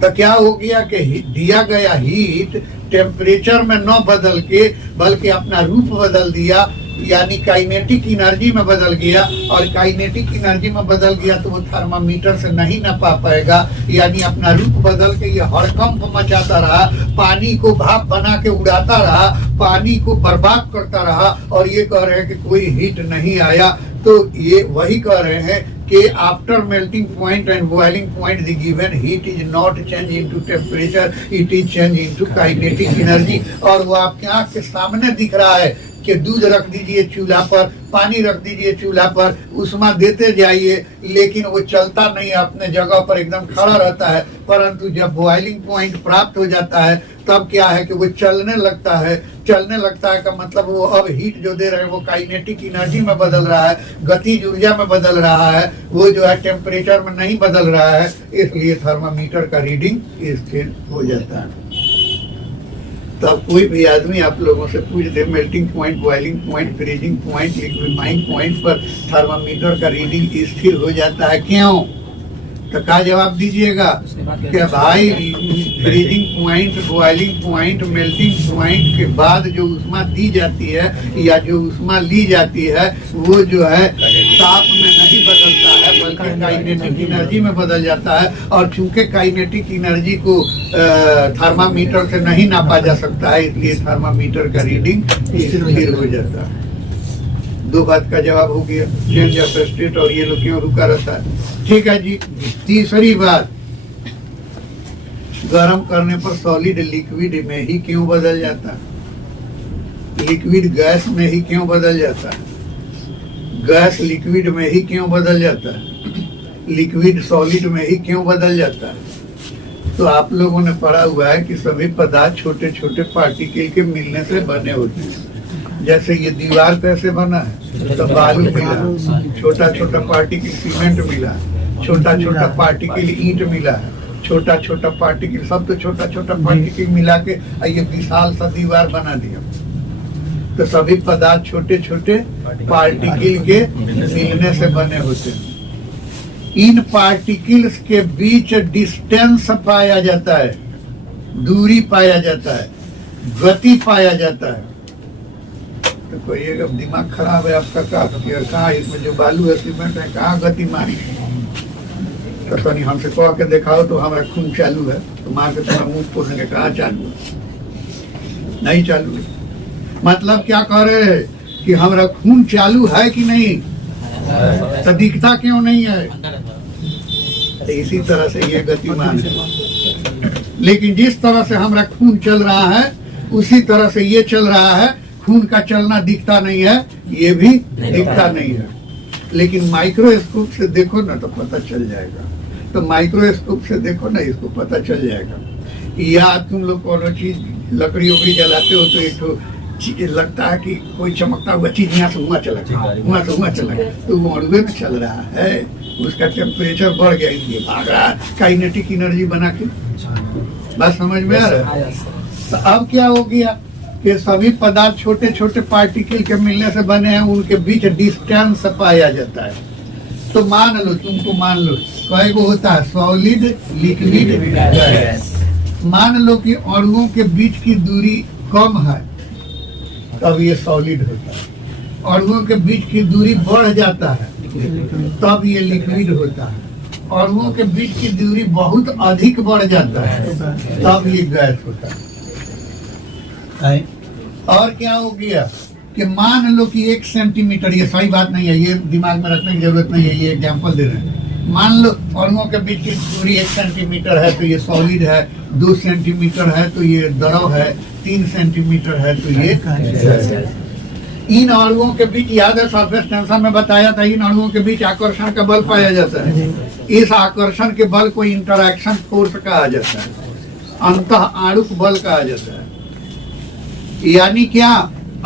तो क्या हो गया कि दिया गया हीट टेम्परेचर में न बदल के बल्कि अपना रूप बदल दिया, यानी काइनेटिक एनर्जी में बदल गया। और काइनेटिक एनर्जी में बदल गया तो वो थर्मामीटर से नहीं नापा पाएगा, यानी अपना रूप बदल के ये हड़कंप मचाता रहा, पानी को भाप बना के उड़ाता रहा, पानी को बर्बाद करता रहा, और ये कह रहे हैं कि कोई हीट नहीं आया। तो ये वही कह रहे हैं कि after melting point and boiling point the given heat is not change into temperature, it is change into kinetic energy. और वो आपके आंख के सामने दिख रहा है कि दूध रख दीजिए चूल्हा पर, पानी रख दीजिए चूल्हा पर, ऊष्मा देते जाइए, लेकिन वो चलता नहीं, अपने जगह पर एकदम खड़ा रहता है। परंतु जब बॉइलिंग पॉइंट प्राप्त हो जाता है तब क्या है कि वो चलने लगता है। चलने लगता है का मतलब वो अब हीट जो दे रहे हैं वो काइनेटिक एनर्जी में बदल रहा है, गतिज ऊर्जा में बदल रहा है, वो जो है टेम्परेचर में नहीं बदल रहा है। इसलिए थर्मामीटर का रीडिंग स्थिर हो जाता है। तब कोई भी आदमी आप लोगों से पूछ दे melting point, boiling point, freezing point, liquefying point पर थर्मामीटर का रीडिंग स्थिर हो जाता है, क्यों? तो क्या जवाब दीजिएगा कि भाई freezing point, boiling point, melting point के बाद जो ऊष्मा दी जाती है या जो ऊष्मा ली जाती है वो जो है ताप में नहीं बदलता है बल्कि काइनेटिक एनर्जी में बदल जाता है। और चूंकि काइनेटिक एनर्जी को थर्मामीटर से नहीं नापा जा सकता है, इसलिए थर्मामीटर का रीडिंग स्थिर हो जाता है। 2 बात का जवाब हो गया, चेंज ऑफ स्टेट और ये लोग क्यों रुका रहता है। ठीक है जी। तीसरी बात, गर्म करने पर सॉलिड लिक्विड में ही क्यों बदल जाता है? लिक्विड गैस में ही क्यों बदल जाता है? गैस लिक्विड में ही क्यों बदल जाता है? लिक्विड सॉलिड में ही क्यों बदल जाता है? तो आप लोगों ने पढ़ा हुआ है कि सभी पदार्थ छोटे छोटे पार्टिकल के मिलने से बने होते हैं। जैसे ये दीवार कैसे बना है? तो बालू मिला, छोटा छोटा पार्टिकल सीमेंट मिला, छोटा छोटा पार्टिकल ईंट मिला है, छोटा छोटा पार्टिकल, सब तो छोटा छोटा पार्टिकल मिला के ये विशाल सा दीवार बना दिया। तो सभी पदार्थ छोटे छोटे पार्टिकल के मिलने से बने होते हैं। इन पार्टिकल्स के बीच डिस्टेंस पाया जाता है, दूरी पाया जाता है, गति पाया जाता है। तो कोई अब दिमाग खराब है आपका, कहाँ इसमें जो बालू है सीमेंट है, कहाँ गति मारी? तो तनी हमसे कह के दिखाओ तो हमारा खून चालू है, तो मार के तुम्हारा मुंह पोड़ेंगे, कहाँ चालू है? नहीं चालू है। मतलब क्या कह रहे हैं कि हमारा खून चालू है कि नहीं? तो दिखता क्यों नहीं है? तो इसी तरह से ये गतिमान है। लेकिन जिस तरह से हमारा खून चल रहा है उसी तरह से ये चल रहा है। खून का चलना दिखता नहीं है, ये भी दिखता नहीं है। लेकिन माइक्रोस्कोप से देखो ना तो पता चल जाएगा। तो माइक्रोस्कोप से देखो ना, इसको पता चल जाएगा। या तुम लोग कोनो चीज लकड़ी उकड़ी जलाते हो तो एक तो लगता है कि कोई चमकता हुआ चीज यहाँ से वहाँ चला गया, वहाँ से वहाँ चला गया, तो वो अणुए में चल रहा है, उसका टेम्परेचर बढ़ गया, इसलिए भाग रहा है, काइनेटिक एनर्जी बना के। बस समझ में आ रहा है? तो अब क्या हो गया कि सभी पदार्थ छोटे छोटे पार्टिकल के मिलने से बने हैं, उनके बीच डिस्टेंस पाया जाता है। तो मान लो, तुमको मान लो कई को होता है, सॉलिड, लिक्विड, गैस। मान लो कि अणुओं के बीच की दूरी कम है, तब ये सॉलिड होता है। अणुओं के बीच की दूरी बढ़ जाता है, तब ये लिक्विड होता है। अणुओं के बीच की दूरी बहुत अधिक बढ़ जाता है, तब ये गैस होता है। और क्या हो गया कि मान लो कि 1 सेंटीमीटर, ये सही बात नहीं है, ये दिमाग में रखने की जरूरत नहीं है, ये एग्जाम्पल दे रहे हैं। मान लो अणुओं के बीच की दूरी 1 सेंटीमीटर है तो ये सॉलिड है, 2 सेंटीमीटर है तो ये द्रव है, 3 सेंटीमीटर है तो ये। इन अणुओं के बीच, याद है सरफेस टेंशन में बताया था, इन अणुओं के बीच आकर्षण का बल पाया जाता है। इस आकर्षण के बल को इंटरैक्शन फोर्स कहा जाता है, अंतः आणुक बल कहा जाता है। यानी क्या,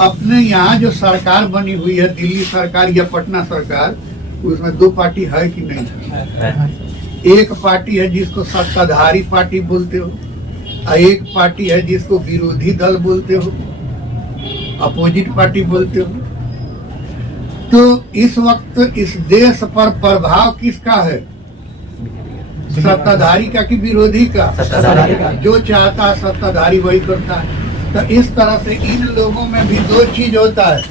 अपने यहाँ जो सरकार बनी हुई है, दिल्ली सरकार या पटना सरकार, उसमें 2 पार्टी है कि नहीं है? एक पार्टी है जिसको सत्ताधारी पार्टी बोलते हो, और एक पार्टी है जिसको विरोधी दल बोलते हो, अपोजिट पार्टी बोलते हो। तो इस वक्त इस देश पर प्रभाव किसका है? सत्ताधारी का कि विरोधी का? सत्ताधारी का। जो चाहता है सत्ताधारी वही करता है। तो इस तरह से इन लोगों में भी 2 चीज होता है।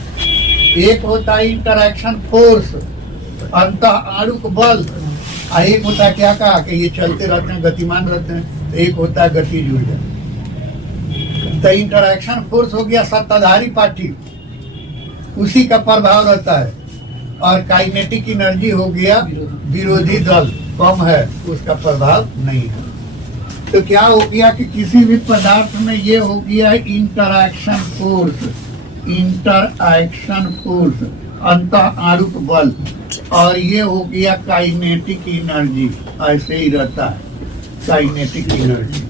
एक होता है इंटरैक्शन फोर्स, अंतः आणुक बल, और एक होता है क्या कहा कि ये चलते रहते हैं, गतिमान रहते हैं। तो एक होता है गतिज ऊर्जा। तो इंटरैक्शन फोर्स हो गया सत्ताधारी पार्टी, उसी का प्रभाव रहता है। और काइनेटिक एनर्जी हो गया विरोधी दल, कम है, उसका प्रभाव नहीं है। तो क्या हो गया कि किसी भी पदार्थ में ये हो गया इंटरैक्शन फोर्स, इंटरैक्शन फोर्स, अंतः आणुक बल, और ये हो गया काइनेटिक एनर्जी। ऐसे ही रहता है काइनेटिक एनर्जी,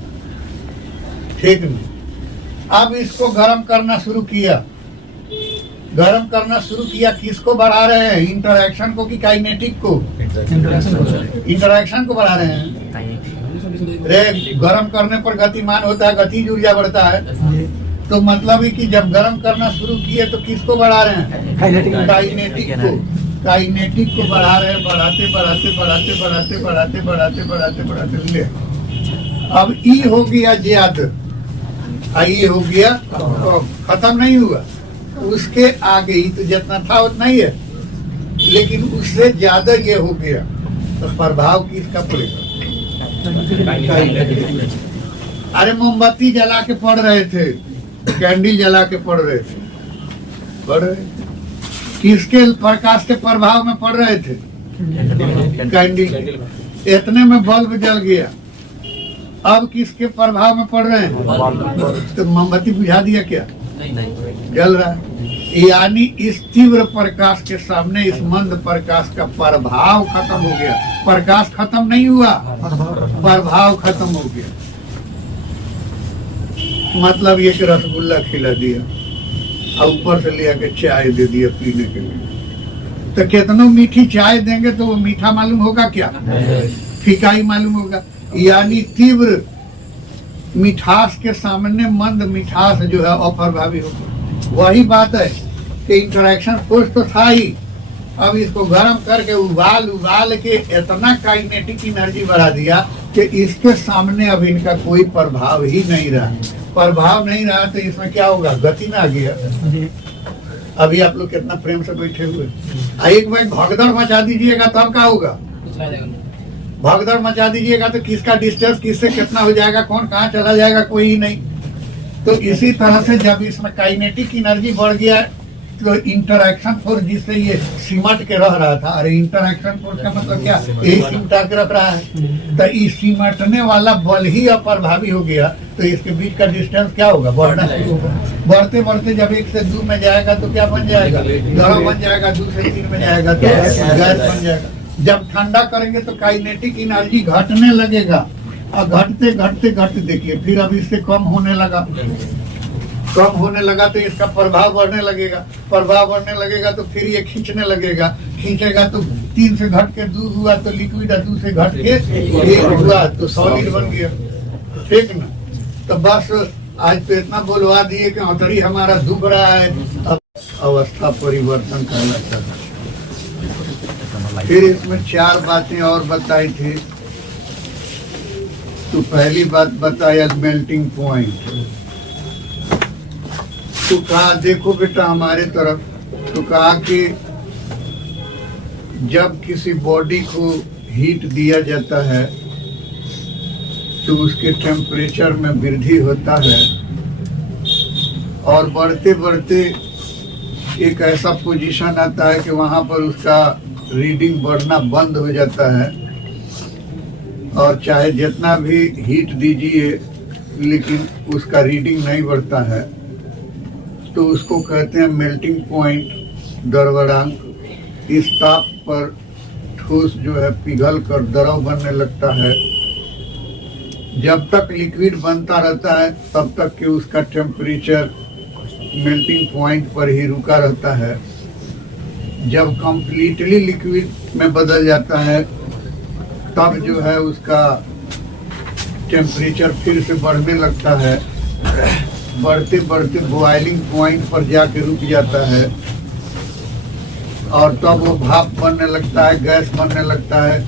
ठीक नहीं? अब इसको गर्म करना शुरू किया। गर्म करना शुरू किया, किसको बढ़ा रहे हैं? इंटरैक्शन को कि काइनेटिक को? इंटरैक्शन को बढ़ा रहे हैं। रे गर्म करने पर गतिमान होता है, गतिज ऊर्जा बढ़ता है। तो मतलब है कि जब गर्म करना शुरू किए तो किसको बढ़ा रहे हैं? काइनेटिक को। काइनेटिक को बढ़ा रहे हैं, बढ़ाते बढ़ाते बढ़ाते बढ़ाते बढ़ाते बढ़ाते बढ़ाते बढ़ाते ले। अब ई हो गया ज्यादा, ये हो गया खत्म नहीं हुआ, उसके आगे ही तो जितना था उतना ही है, लेकिन उससे ज्यादा ये हो गया। तो प्रभाव किसका पड़ेगा? अरे मोमबत्ती जला के पढ़ रहे थे, कैंडल जला के पढ़ रहे थे, पढ़ रहे थे, किसके प्रकाश के प्रभाव में पढ़ रहे थे? कैंडल। इतने में बल्ब जल गया। अब किसके प्रभाव में पढ़ रहे हैं? तो मोमबत्ती बुझा दिया क्या? जल रहा है। यानी इस तीव्र प्रकाश के सामने इस मंद प्रकाश का प्रभाव खत्म हो गया। प्रकाश खत्म नहीं हुआ, प्रभाव खत्म हो गया। मतलब एक रसगुल्ला खिला दिया और ऊपर से ले आके चाय दे दिया पीने के लिए, तो कितनों मीठी चाय देंगे तो वो मीठा मालूम होगा क्या? फीका ही मालूम होगा। यानी तीव्र मिठास के सामने मंद मिठास जो है अप्रभावी होगा। वही बात है कि इंटरेक्शन फोर्स तो था ही, अब इसको गर्म करके उबाल के इतना काइनेटिक एनर्जी बढ़ा दिया कि इसके सामने अब इनका कोई प्रभाव ही नहीं रहा। प्रभाव नहीं रहा तो इसमें क्या होगा? गति में आ गया। अभी आप लोग कितना प्रेम से बैठे हुए, एक बार भगदड़ मचा दीजिएगा तब क्या होगा? भगदड़ मचा दीजिएगा तो किसका डिस्टेंस किससे कितना हो जाएगा, कौन कहाँ चला जाएगा, कोई ही नहीं। तो इसी तरह से जब इसमें काइनेटिक एनर्जी बढ़ गया तो इंटरैक्शन फोर्स जिससे ये सिमट के रह रहा था, अरे इंटरैक्शन फोर्स का मतलब क्या? यही सिमटा के रख रहा है। तो इस सिमटने वाला बल ही अप्रभावी हो गया, तो इसके बीच का डिस्टेंस क्या होगा? बढ़ना शुरू होगा। बढ़ते बढ़ते जब 1 से 2 में जाएगा तो क्या बन जाएगा? द्रव बन जाएगा। 2 से 3 में जाएगा तो गैस बन जाएगा। जब ठंडा करेंगे तो काइनेटिक एनर्जी घटने लगेगा, और घटते घटते घटते देखिए फिर अब इससे कम होने लगा तो इसका प्रभाव बढ़ने लगेगा। प्रभाव बढ़ने लगेगा तो फिर ये खींचने लगेगा। खींचेगा तो 3 से घट के 2 हुआ तो लिक्विड, 2 से घट के 1 हुआ तो सॉलिड बन गया। ठीक ना? तो बस आज तो इतना बोलवा दिए कि अंतरी हमारा दुख रहा है। अब अवस्था परिवर्तन कहलाता है। फिर इसमें 4 बातें और बताई थी। तो पहली बात बताया मेल्टिंग पॉइंट। तो कहा देखो बेटा हमारे तरफ, तो कहा कि जब किसी बॉडी को हीट दिया जाता है तो उसके टेम्परेचर में वृद्धि होता है, और बढ़ते बढ़ते एक ऐसा पोजीशन आता है कि वहां पर उसका रीडिंग बढ़ना बंद हो जाता है, और चाहे जितना भी हीट दीजिए लेकिन उसका रीडिंग नहीं बढ़ता है। तो उसको कहते हैं मेल्टिंग पॉइंट, द्रवणांक। इस ताप पर ठोस जो है पिघल कर द्रव बनने लगता है। जब तक लिक्विड बनता रहता है तब तक कि उसका टेम्परेचर मेल्टिंग पॉइंट पर ही रुका रहता है। जब कंप्लीटली लिक्विड में बदल जाता है तब जो है उसका टेम्परेचर फिर से बढ़ने लगता है। बढ़ते बढ़ते बॉइलिंग पॉइंट पर जाके रुक जाता है, और तब वो भाप बनने लगता है, गैस बनने लगता है।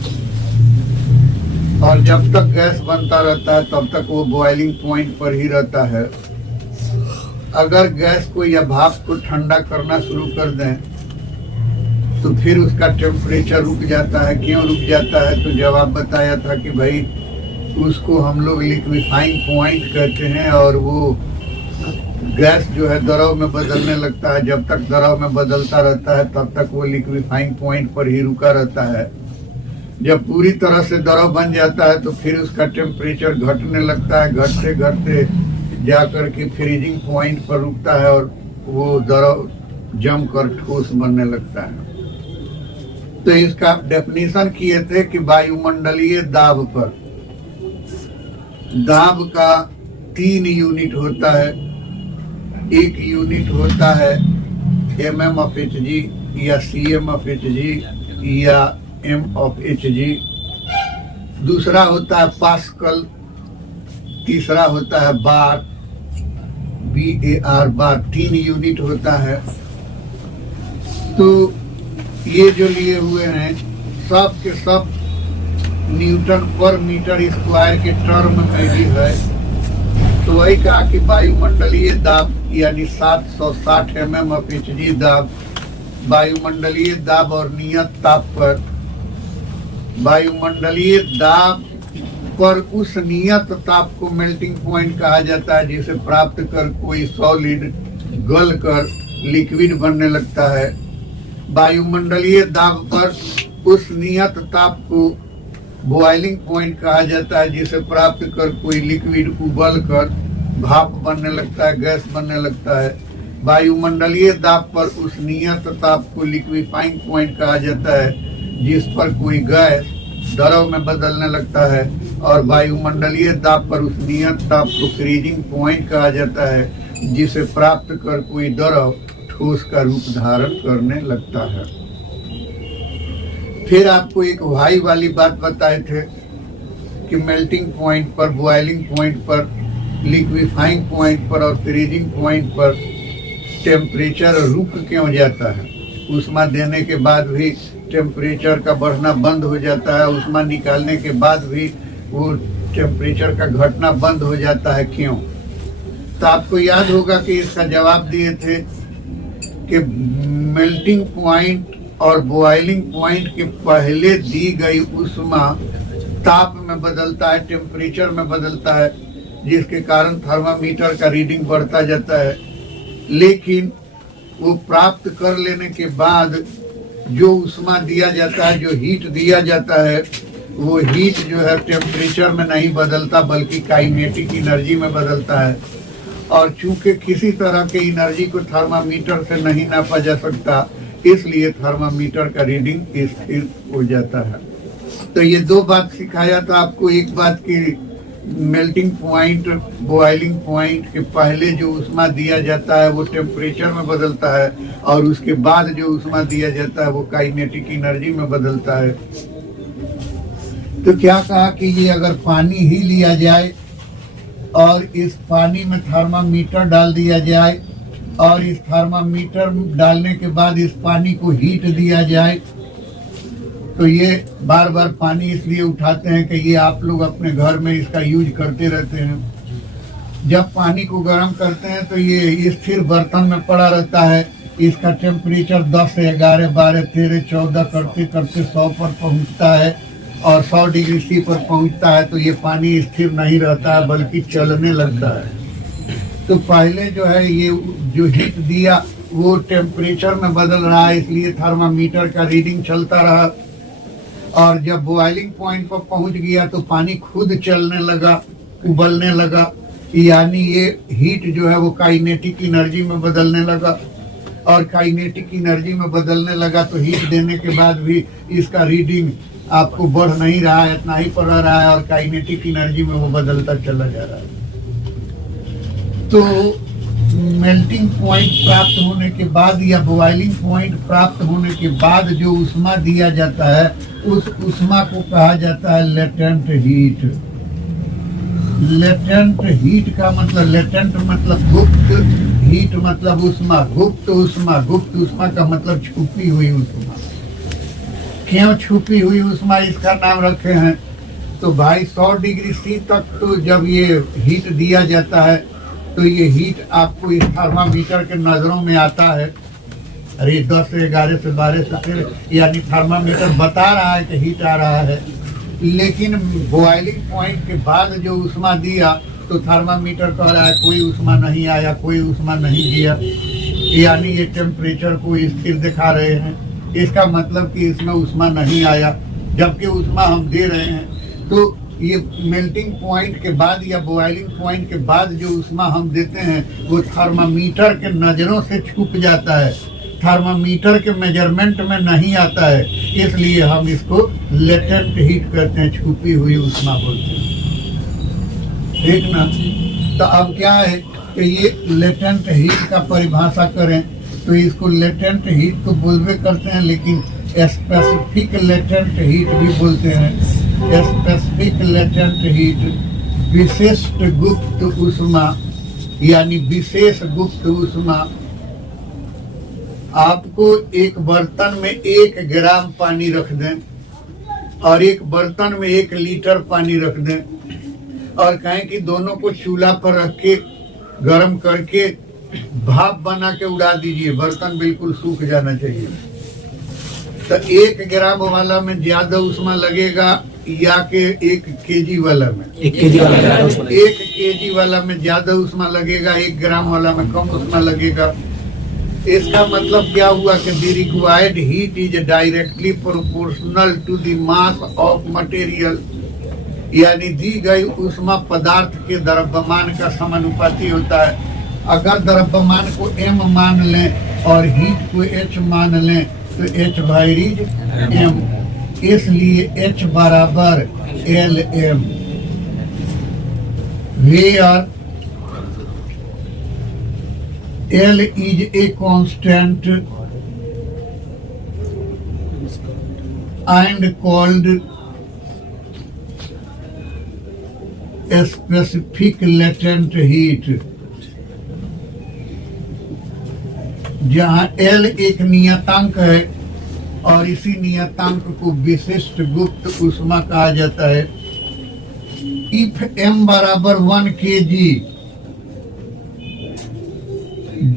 और जब तक गैस बनता रहता है तब तक वो बॉइलिंग पॉइंट पर ही रहता है। अगर गैस को या भाप को ठंडा करना शुरू कर दें तो फिर उसका टेम्परेचर रुक जाता है। क्यों रुक जाता है? तो जवाब बताया था कि भाई उसको हम लोग लिक्विफाइंग पॉइंट कहते हैं, और वो गैस जो है द्रव में बदलने लगता है। जब तक द्रव में बदलता रहता है तब तक वो लिक्विफाइंग पॉइंट पर ही रुका रहता है। जब पूरी तरह से द्रव बन जाता है तो फिर उसका टेम्परेचर घटने लगता है। घटते घटते जाकर के फ्रीजिंग पॉइंट पर रुकता है, और वो द्रव जमकर ठोस बनने लगता है। तो इसका डेफिनेशन किए थे कि वायुमंडलीय दाब पर, दाब का 3 यूनिट होता है। एक यूनिट होता है mm/Hg या cm/Hg या m/Hg। दूसरा होता है पास्कल। तीसरा होता है बार, BAR बार। 3 यूनिट होता है। तो ये जो लिए हुए हैं सब के सब न्यूटन पर मीटर स्क्वायर के टर्म में भी है। तो वही कहा कि वायुमंडलीय दाब यानी 760 mm/Hg दाब, वायुमंडलीय दाब और नियत ताप पर, वायुमंडलीय दाब पर उस नियत ताप को मेल्टिंग पॉइंट कहा जाता है जिसे प्राप्त कर कोई सॉलिड गल कर लिक्विड बनने लगता है। वायुमंडलीय दाब पर उस नियत ताप को बॉइलिंग पॉइंट कहा जाता है जिसे प्राप्त कर कोई लिक्विड उबल कर भाप बनने लगता है, गैस बनने लगता है। वायुमंडलीय दाब पर उष्णीयत ताप को लिक्विफाइंग पॉइंट कहा जाता है, जिस पर कोई गैस द्रव में बदलने लगता है, और वायुमंडलीय दाब पर उष्णीयत ताप को फ्रीजिंग पॉइंट कहा जाता है, जिसे प्राप्त कर कोई द्रव ठोस का रूप धारण करने लगता है। फिर आपको एक वाई वाली बात बताए थे कि मेल्टिंग पॉइंट पर, बॉइलिंग पॉइंट पर, लिक्विफाइंग पॉइंट पर और फ्रीजिंग पॉइंट पर टेम्परेचर रुक क्यों जाता है। ऊष्मा देने के बाद भी टेम्परेचर का बढ़ना बंद हो जाता है, ऊष्मा निकालने के बाद भी वो टेम्परेचर का घटना बंद हो जाता है, क्यों? तो आपको याद होगा कि इसका जवाब दिए थे कि मेल्टिंग पॉइंट और बॉइलिंग पॉइंट के पहले दी गई ऊष्मा ताप में बदलता है, टेम्परेचर में बदलता है, जिसके कारण थर्मामीटर का रीडिंग बढ़ता जाता है। लेकिन वो प्राप्त कर लेने के बाद जो ऊष्मा दिया जाता है, जो हीट दिया जाता है, वो हीट जो है टेम्परेचर में नहीं बदलता बल्कि काइनेटिक एनर्जी में बदलता है। और चूंकि किसी तरह के एनर्जी को थर्मामीटर से नहीं नापा जा सकता, इसलिए थर्मामीटर का रीडिंग स्थिर हो जाता है। तो ये दो बात सिखाया था आपको। एक बात की मेल्टिंग पॉइंट, बॉइलिंग पॉइंट के पहले जो ऊष्मा दिया जाता है वो टेम्परेचर में बदलता है, और उसके बाद जो ऊष्मा दिया जाता है वो काइनेटिक एनर्जी में बदलता है। तो क्या कहा कि ये अगर पानी ही लिया जाए और इस पानी में थर्मामीटर डाल दिया जाए, और इस थर्मामीटर डालने के बाद इस पानी को हीट दिया जाए, तो ये बार बार पानी इसलिए उठाते हैं कि ये आप लोग अपने घर में इसका यूज करते रहते हैं। जब पानी को गर्म करते हैं तो ये स्थिर बर्तन में पड़ा रहता है। इसका टेम्परेचर 10 से 11, 12, 13, 14 करते करते 100 पर पहुंचता है, और 100 डिग्री सी पर पहुंचता है। तो ये पानी स्थिर नहीं रहता है बल्कि चलने लगता है। तो पहले जो है ये जो हीट दिया वो टेम्परेचर में बदल रहा है, इसलिए थर्मामीटर का रीडिंग चलता रहा। और जब बॉइलिंग पॉइंट पर पहुंच गया तो पानी खुद चलने लगा, उबलने लगा, यानी ये हीट जो है वो काइनेटिक एनर्जी में बदलने लगा। और काइनेटिक एनर्जी में बदलने लगा तो हीट देने के बाद भी इसका रीडिंग आपको बढ़ नहीं रहा है, इतना ही पड़ रहा है, और काइनेटिक एनर्जी में वो बदलता चला जा रहा है। तो मेल्टिंग पॉइंट प्राप्त होने के बाद या बॉइलिंग पॉइंट प्राप्त होने के बाद जो ऊष्मा दिया जाता है, उस ऊष्मा को कहा जाता है लेटेंट हीट। लेटेंट हीट का मतलब, लेटेंट मतलब गुप्त, हीट मतलब ऊष्मा, गुप्त ऊष्मा। गुप्त ऊष्मा का मतलब छुपी हुई ऊष्मा। क्यों छुपी हुई ऊष्मा इसका नाम रखे हैं? तो भाई 100 डिग्री सी तक तो जब ये हीट दिया जाता है तो ये हीट आपको इस थर्मामीटर के नजरों में आता है। अरे 10 से 11 से 12 से 13, यानी थर्मामीटर बता रहा है कि हीट आ रहा है। लेकिन बॉइलिंग पॉइंट के बाद जो ऊष्मा दिया तो थर्मामीटर कह रहा है कोई ऊष्मा नहीं आया, कोई ऊष्मा नहीं दिया, यानी ये टेम्परेचर को स्थिर दिखा रहे हैं। इसका मतलब कि इसमें ऊष्मा नहीं आया, जबकि ऊष्मा हम दे रहे हैं। तो ये मेल्टिंग पॉइंट के बाद या बॉइलिंग पॉइंट के बाद जो ऊष्मा हम देते हैं वो थर्मामीटर के नज़रों से छुप जाता है, थर्मामीटर के मेजरमेंट में नहीं आता है, इसलिए हम इसको लेटेंट हीट कहते हैं, छुपी हुई ऊष्मा बोलते हैं। ठीक ना? तो अब क्या है कि ये लेटेंट हीट का परिभाषा करें तो इसको लेटेंट हीट तो बोलबे करते हैं, लेकिन स्पेसिफिक लेटेंट हीट भी बोलते हैं। स्पेसिफिक लेटेंट हीट विशिष्ट गुप्त ऊष्मा, यानी विशेष गुप्त ऊष्मा। आपको एक बर्तन में 1 ग्राम पानी रख दें और एक बर्तन में 1 लीटर पानी रख दें, और कहें कि दोनों को चूल्हा पर रख के गर्म करके भाप बना के उड़ा दीजिए, बर्तन बिल्कुल सूख जाना चाहिए। तो 1 ग्राम वाला में ज्यादा ऊष्मा लगेगा या कि 1 केजी वाला में? 1 केजी वाला में 1 केजी वाला में ज्यादा ऊष्मा लगेगा, 1 ग्राम वाला में कम ऊष्मा लगेगा। इसका मतलब क्या हुआ कि the required heat is directly proportional to the mass of material, यानी दी गई ऊष्मा पदार्थ के द्रव्यमान का समानुपाती होता है। अगर द्रव्यमान को m मान लें और हीट को h मान लें तो h वाइरीज m, इसलिए h बराबर Lm, where L is a constant and called a specific latent heat, जहाँ L एक नियतांक है और इसी नियतांक को विशिष्ट गुप्त ऊष्मा कहा जाता है। इफ m बराबर 1 kg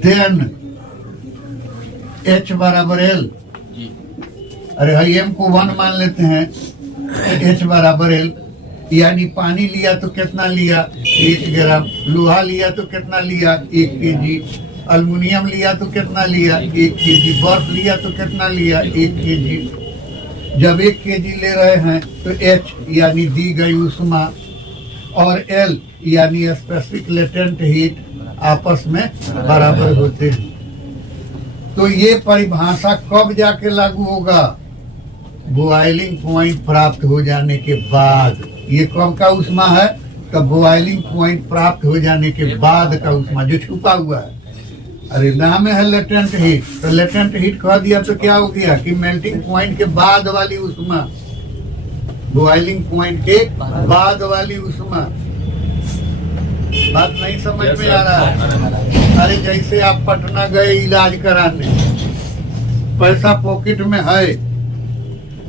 देन h बराबर L, अरे भाई m को 1 मान लेते हैं तो h बराबर L, यानी पानी लिया तो कितना लिया 1 ग्राम, लोहा लिया तो कितना लिया 1 kg, अल्युमिनियम लिया तो कितना लिया 1 kg, बर्फ लिया तो कितना लिया 1 kg। जब 1 kg ले रहे हैं तो h यानी दी गई ऊष्मा और L यानी स्पेसिफिक लेटेंट हीट आपस में बराबर होते हैं। तो ये परिभाषा कब जाके लागू होगा? बॉइलिंग पॉइंट प्राप्त हो जाने के बाद। ये कब का ऊष्मा है? तब बॉइलिंग पॉइंट प्राप्त हो जाने के बाद का ऊष्मा जो छुपा हुआ है। अरे नाम है लेटेंट हीट, तो लेटेंट हीट कह दिया तो क्या हो गया कि मेल्टिंग पॉइंट के बाद वाली ऊष्मा, बॉइलिंग पॉइंट के बाद वाली ऊष्मा। बात नहीं समझ में आ रहा है? अरे जैसे आप पटना गए इलाज कराने, पैसा पॉकेट में है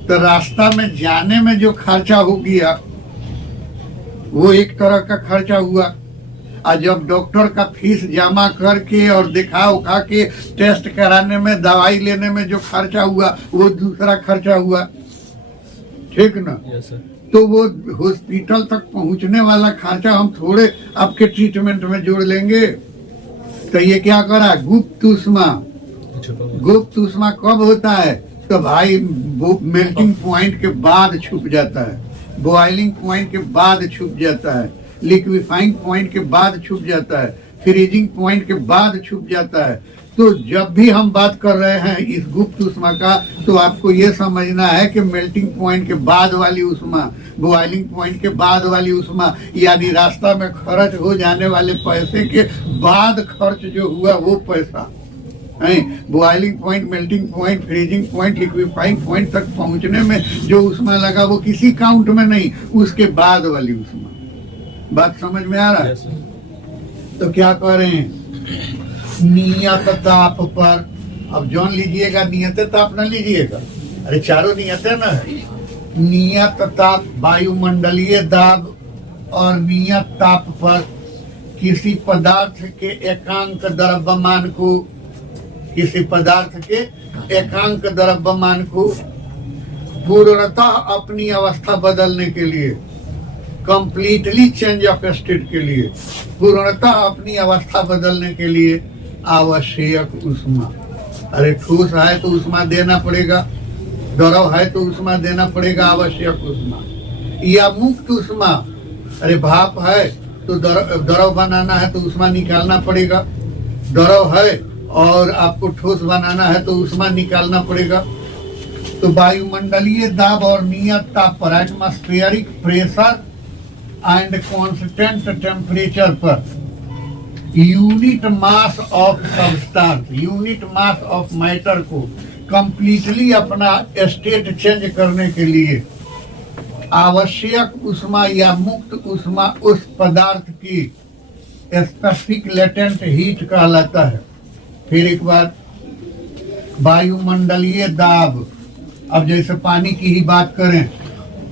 तो रास्ता में जाने में जो खर्चा हो गया वो एक तरह का खर्चा हुआ, और जब डॉक्टर का फीस जमा करके और दिखा उखा के टेस्ट कराने में, दवाई लेने में जो खर्चा हुआ वो दूसरा खर्चा हुआ, ठीक ना? yes, तो वो हॉस्पिटल तक पहुंचने वाला खर्चा हम थोड़े आपके ट्रीटमेंट में जोड़ लेंगे। तो ये क्या करा? गुप्त ऊष्मा। गुप्त ऊष्मा कब होता है? तो भाई मेल्टिंग पॉइंट के बाद छुप जाता है, बॉइलिंग पॉइंट के बाद छुप जाता है, लिक्विफाइंग पॉइंट के बाद छुप जाता है, फ्रीजिंग पॉइंट के बाद छुप जाता है। तो जब भी हम बात कर रहे हैं इस गुप्त ऊष्मा का, तो आपको ये समझना है कि मेल्टिंग पॉइंट के बाद वाली ऊष्मा, बॉइलिंग पॉइंट के बाद वाली ऊष्मा, यानी रास्ता में खर्च हो जाने वाले पैसे के बाद खर्च जो हुआ वो पैसा है। Boiling point, melting point, freezing point, liquefying point तक पहुंचने में जो ऊष्मा लगा वो किसी काउंट में नहीं, उसके बाद वाली ऊष्मा। बात समझ में आ रहा है? तो क्या कह रहे हैं? नियत ताप पर, अब जान लीजिएगा, नियत ताप न लीजिएगा, अरे चारों नियतें न है। नियत ताप वायुमंडलीय दाब और नियत ताप पर किसी पदार्थ के एकांक द्रव्यमान को, किसी पदार्थ के एकांक द्रव्यमान को पूर्णतः अपनी अवस्था बदलने के लिए, कंप्लीटली चेंज ऑफ स्टेट के लिए, पूर्णतः अपनी अवस्था बदलने के लिए आवश्यक ऊष्मा। अरे ठोस है तो ऊष्मा देना पड़ेगा, द्रव है तो ऊष्मा देना पड़ेगा, आवश्यक ऊष्मा। या मुक्त ऊष्मा, अरे भाप है तो द्रव बनाना है तो ऊष्मा निकालना पड़ेगा, द्रव है और आपको ठोस बनाना है तो ऊष्मा निकालना पड़ेगा। तो वायुमंडलीय दाब और नियत ताप पर, atmospheric pressure and constant temperature पर, unit mass of substance, unit mass of matter को कंप्लीटली अपना स्टेट चेंज करने के लिए आवश्यक ऊष्मा या मुक्त ऊष्मा उस पदार्थ की स्पेसिफिक लेटेंट हीट कहलाता है। फिर एक बार, वायुमंडलीय दाब, अब जैसे पानी की ही बात करें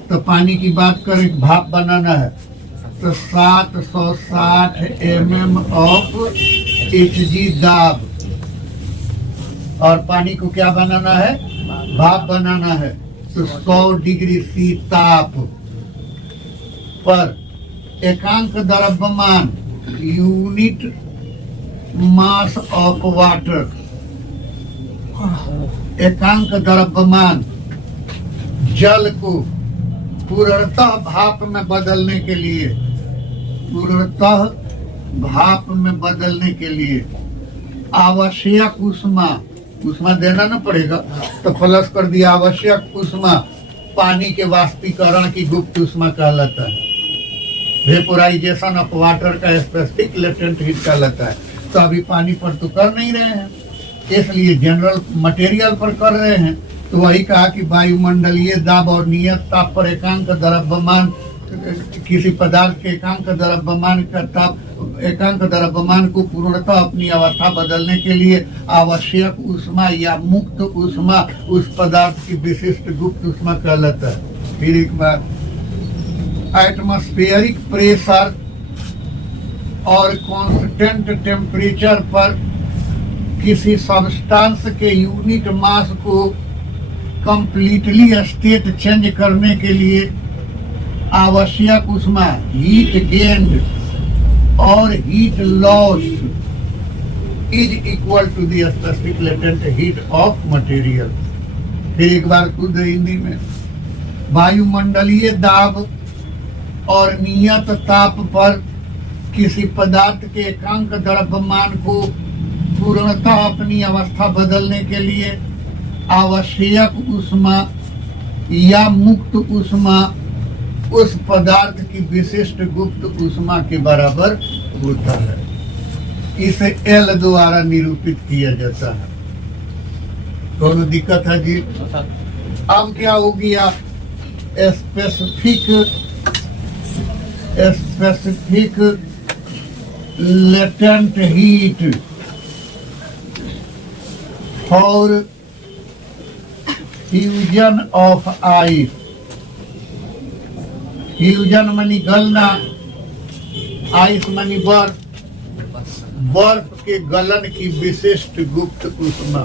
तो पानी की बात करें, भाप बनाना है तो 760 mm ऑफ Hg दाब, और पानी को क्या बनाना है? भाप बनाना है तो 100 डिग्री C ताप पर एकांक द्रव्यमान, यूनिट मास ऑफ वाटर, एकांक द्रव्यमान जल को पूर्णतः भाप में बदलने के लिए, पूर्णतः भाप में बदलने के लिए आवश्यक उष्मा देना ना पड़ेगा, तो प्लस कर दिया आवश्यक उष्मा पानी के वाष्पीकरण की गुप्त उष्मा कहलाता है। वेपोराइजेशन ऑफ वाटर का स्पेसिफिक लेटेंट हीट कहलाता है। तो अभी पानी पर तो कर नहीं रहे हैं, इसलिए जनरल मटेरियल पर कर रहे हैं। तो वही कहा कि वायुमंडलीय दाब और नियत ताप पर एकांक द्रव्यमान, किसी पदार्थ के एकांक द्रव्यमान का ताप, एकांक द्रव्यमान को पूर्णतः अपनी अवस्था बदलने के लिए आवश्यक उष्मा या मुक्त उष्मा उस पदार्थ की विशिष्ट गुप्त उष्मा कहलाता है। फिर एक बार, एटमॉस्फेरिक प्रेशर और कांस्टेंट टेम्परेचर पर किसी सब्सटेंस के यूनिट मास को कंप्लीटली स्टेट चेंज करने के लिए आवश्यक उष्मा हीट गेन्ड और heat loss is equal to the specific latent heat of material. फिर एक बार खुद हिंदी में, वायुमंडलीय दाब और नियत ताप पर किसी पदार्थ के एकांक द्रव्यमान को पूर्णतः अपनी अवस्था बदलने के लिए आवश्यक उष्मा या मुक्त उष्मा उस पदार्थ की विशिष्ट गुप्त उष्मा के बराबर होता है। इसे एल द्वारा निरूपित किया जाता है। दोनों दिक्कत है जी। अब क्या हो गया, specific latent heat for fusion of ice. Fusion मनी गलना, आइस मनी बर्फ, बर्फ के गलन की विशिष्ट गुप्त उष्मा।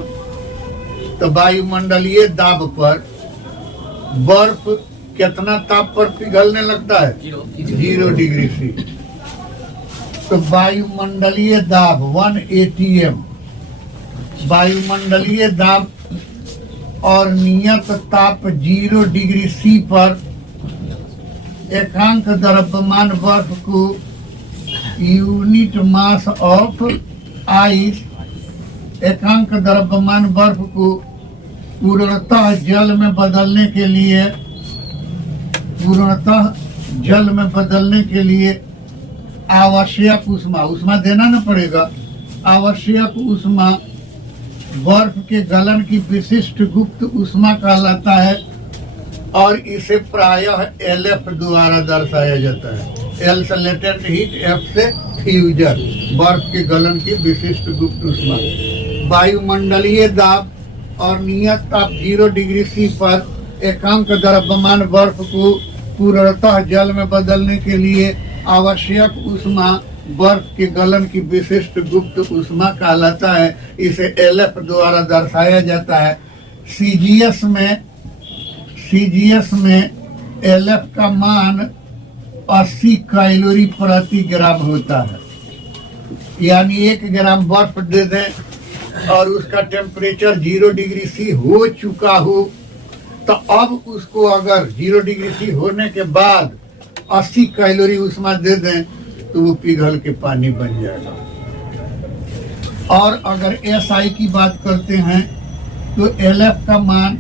तो वायुमंडलीय दाब पर बर्फ कितना ताप पर पिघलने लगता है? 0 डिग्री सी। तो वायुमंडलीय दाब 1 atm, वायुमंडलीय दाब और नियत ताप 0 डिग्री सी पर एकांक द्रव्यमान बर्फ को यूनिट मास ऑफ आइस, एकांक द्रव्यमान बर्फ को पूर्णतः जल में बदलने के लिए, पूर्णतः जल में बदलने के लिए आवश्यक उष्मा देना न पड़ेगा। आवश्यक उष्मा बर्फ के गलन की विशिष्ट गुप्त उष्मा कहलाता है और इसे प्रायः LF द्वारा दर्शाया जाता है। L से लेटेंट हीट, F से फ्यूजन, बर्फ के गलन की विशिष्ट गुप्त उष्मा। वायुमंडलीय दाब और नियत ताप 0 डिग्री सी पर एकांक द्रव्यमान बर्फ को पूर्णतः जल में बदलने के लिए आवश्यक उष्मा बर्फ के गलन की विशिष्ट गुप्त उष्मा कहलाता है। इसे LF द्वारा दर्शाया जाता है। CGS में LF का मान 80 कैलोरी प्रति ग्राम होता है। यानी 1 ग्राम बर्फ दे दें और उसका टेम्परेचर 0 डिग्री सी हो चुका हो, तो अब उसको अगर 0 डिग्री सी होने के बाद 80 कैलोरी उष्मा दे दें तो वो पिघल के पानी बन जाएगा। और अगर SI की बात करते हैं तो LF का मान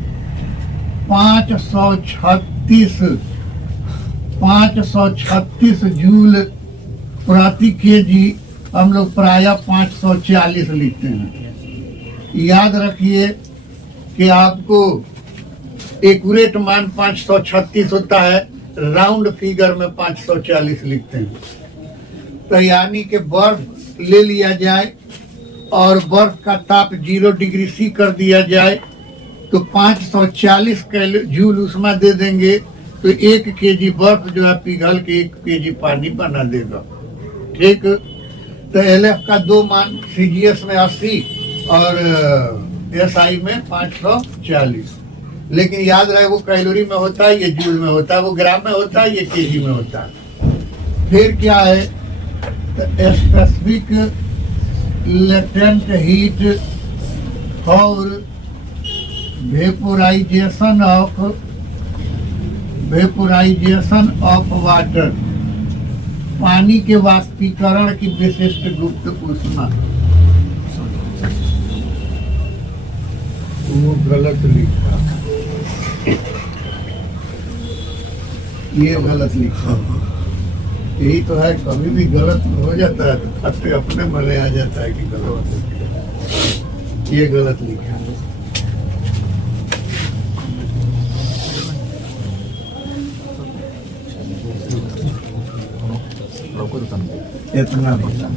536 जूल प्रति केजी, हम लोग प्रायः 540 लिखते हैं। याद रखिए कि आपको एक्यूरेट मान 536 होता है, राउंड फिगर में 540 लिखते हैं। तो यानी कि बर्फ ले लिया जाए और बर्फ का ताप 0 डिग्री सी कर दिया जाए तो 540 जूल उष्मा दे देंगे, तो 1 केजी बर्फ जो है पिघल के 1 केजी पानी बना देगा। ठीक। तो LF का 2 मान, CGS में 80 और SI में 540। लेकिन याद रहे वो कैलोरी में होता है, ये जूल में होता है, वो ग्राम में होता है, ये केजी में होता है। फिर क्या है, तो स्पेसिफिक लेटेंट हीट और वेपोराइजेशन ऑफ वाटर, पानी के वाष्पीकरण की विशिष्ट गुप्त ऊष्मा। वो गलत लिखा, ये गलत लिखा। यही तो है, कभी भी गलत हो जाता है तो फट अपने मन में आ जाता है कि गलत, ये गलत लिखा। इतना बता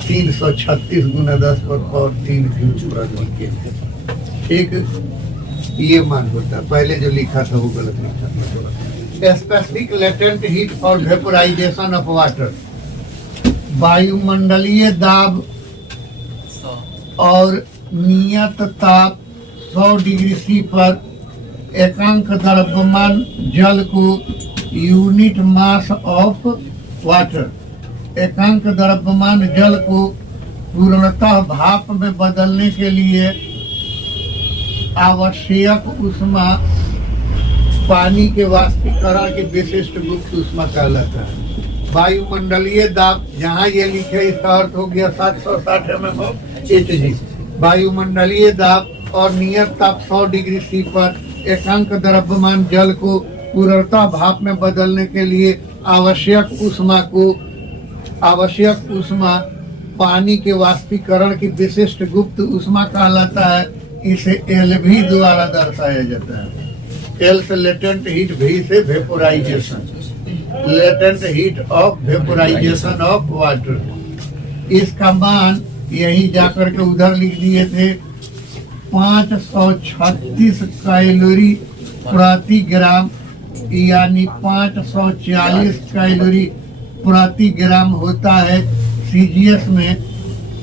336 गुना 10 और 3 जूल प्रति के, ठीक, ये मान होता। पहले जो लिखा था वो गलत लिखा था। स्पेसिफिक लेटेंट हीट और वेपोराइजेशन ऑफ वाटर, वायुमंडलीय दाब और नियत ताप 100 डिग्री सी पर एकांक द्रव्यमान जल को यूनिट मास ऑफ वाटर, एकांक द्रव्यमान जल को पूर्णतः भाप में बदलने के लिए आवश्यक ऊष्मा पानी के वाष्पीकरण की विशिष्ट गुप्त ऊष्मा कहलाता है। वायुमंडलीय दाब, जहाँ ये लिखे इसका अर्थ हो गया 760 mmHg। वायुमंडलीय दाब और नियत ताप 100 डिग्री सी पर एकांक द्रव्यमान जल को पूर्णतः भाप में बदलने के लिए आवश्यक ऊष्मा पानी के वाष्पीकरण की विशिष्ट गुप्त ऊष्मा कहलाता है। इसे एलवी द्वारा दर्शाया जाता है। एल से लेटेंट हीट, भी से vaporisation, latent heat of vaporisation of water. इसका मान यही जाकर के उधर लिख दिए थे, 536 कैलोरी प्रति ग्राम, यानी 540 कैलोरी प्रति ग्राम होता है सीजीएस में,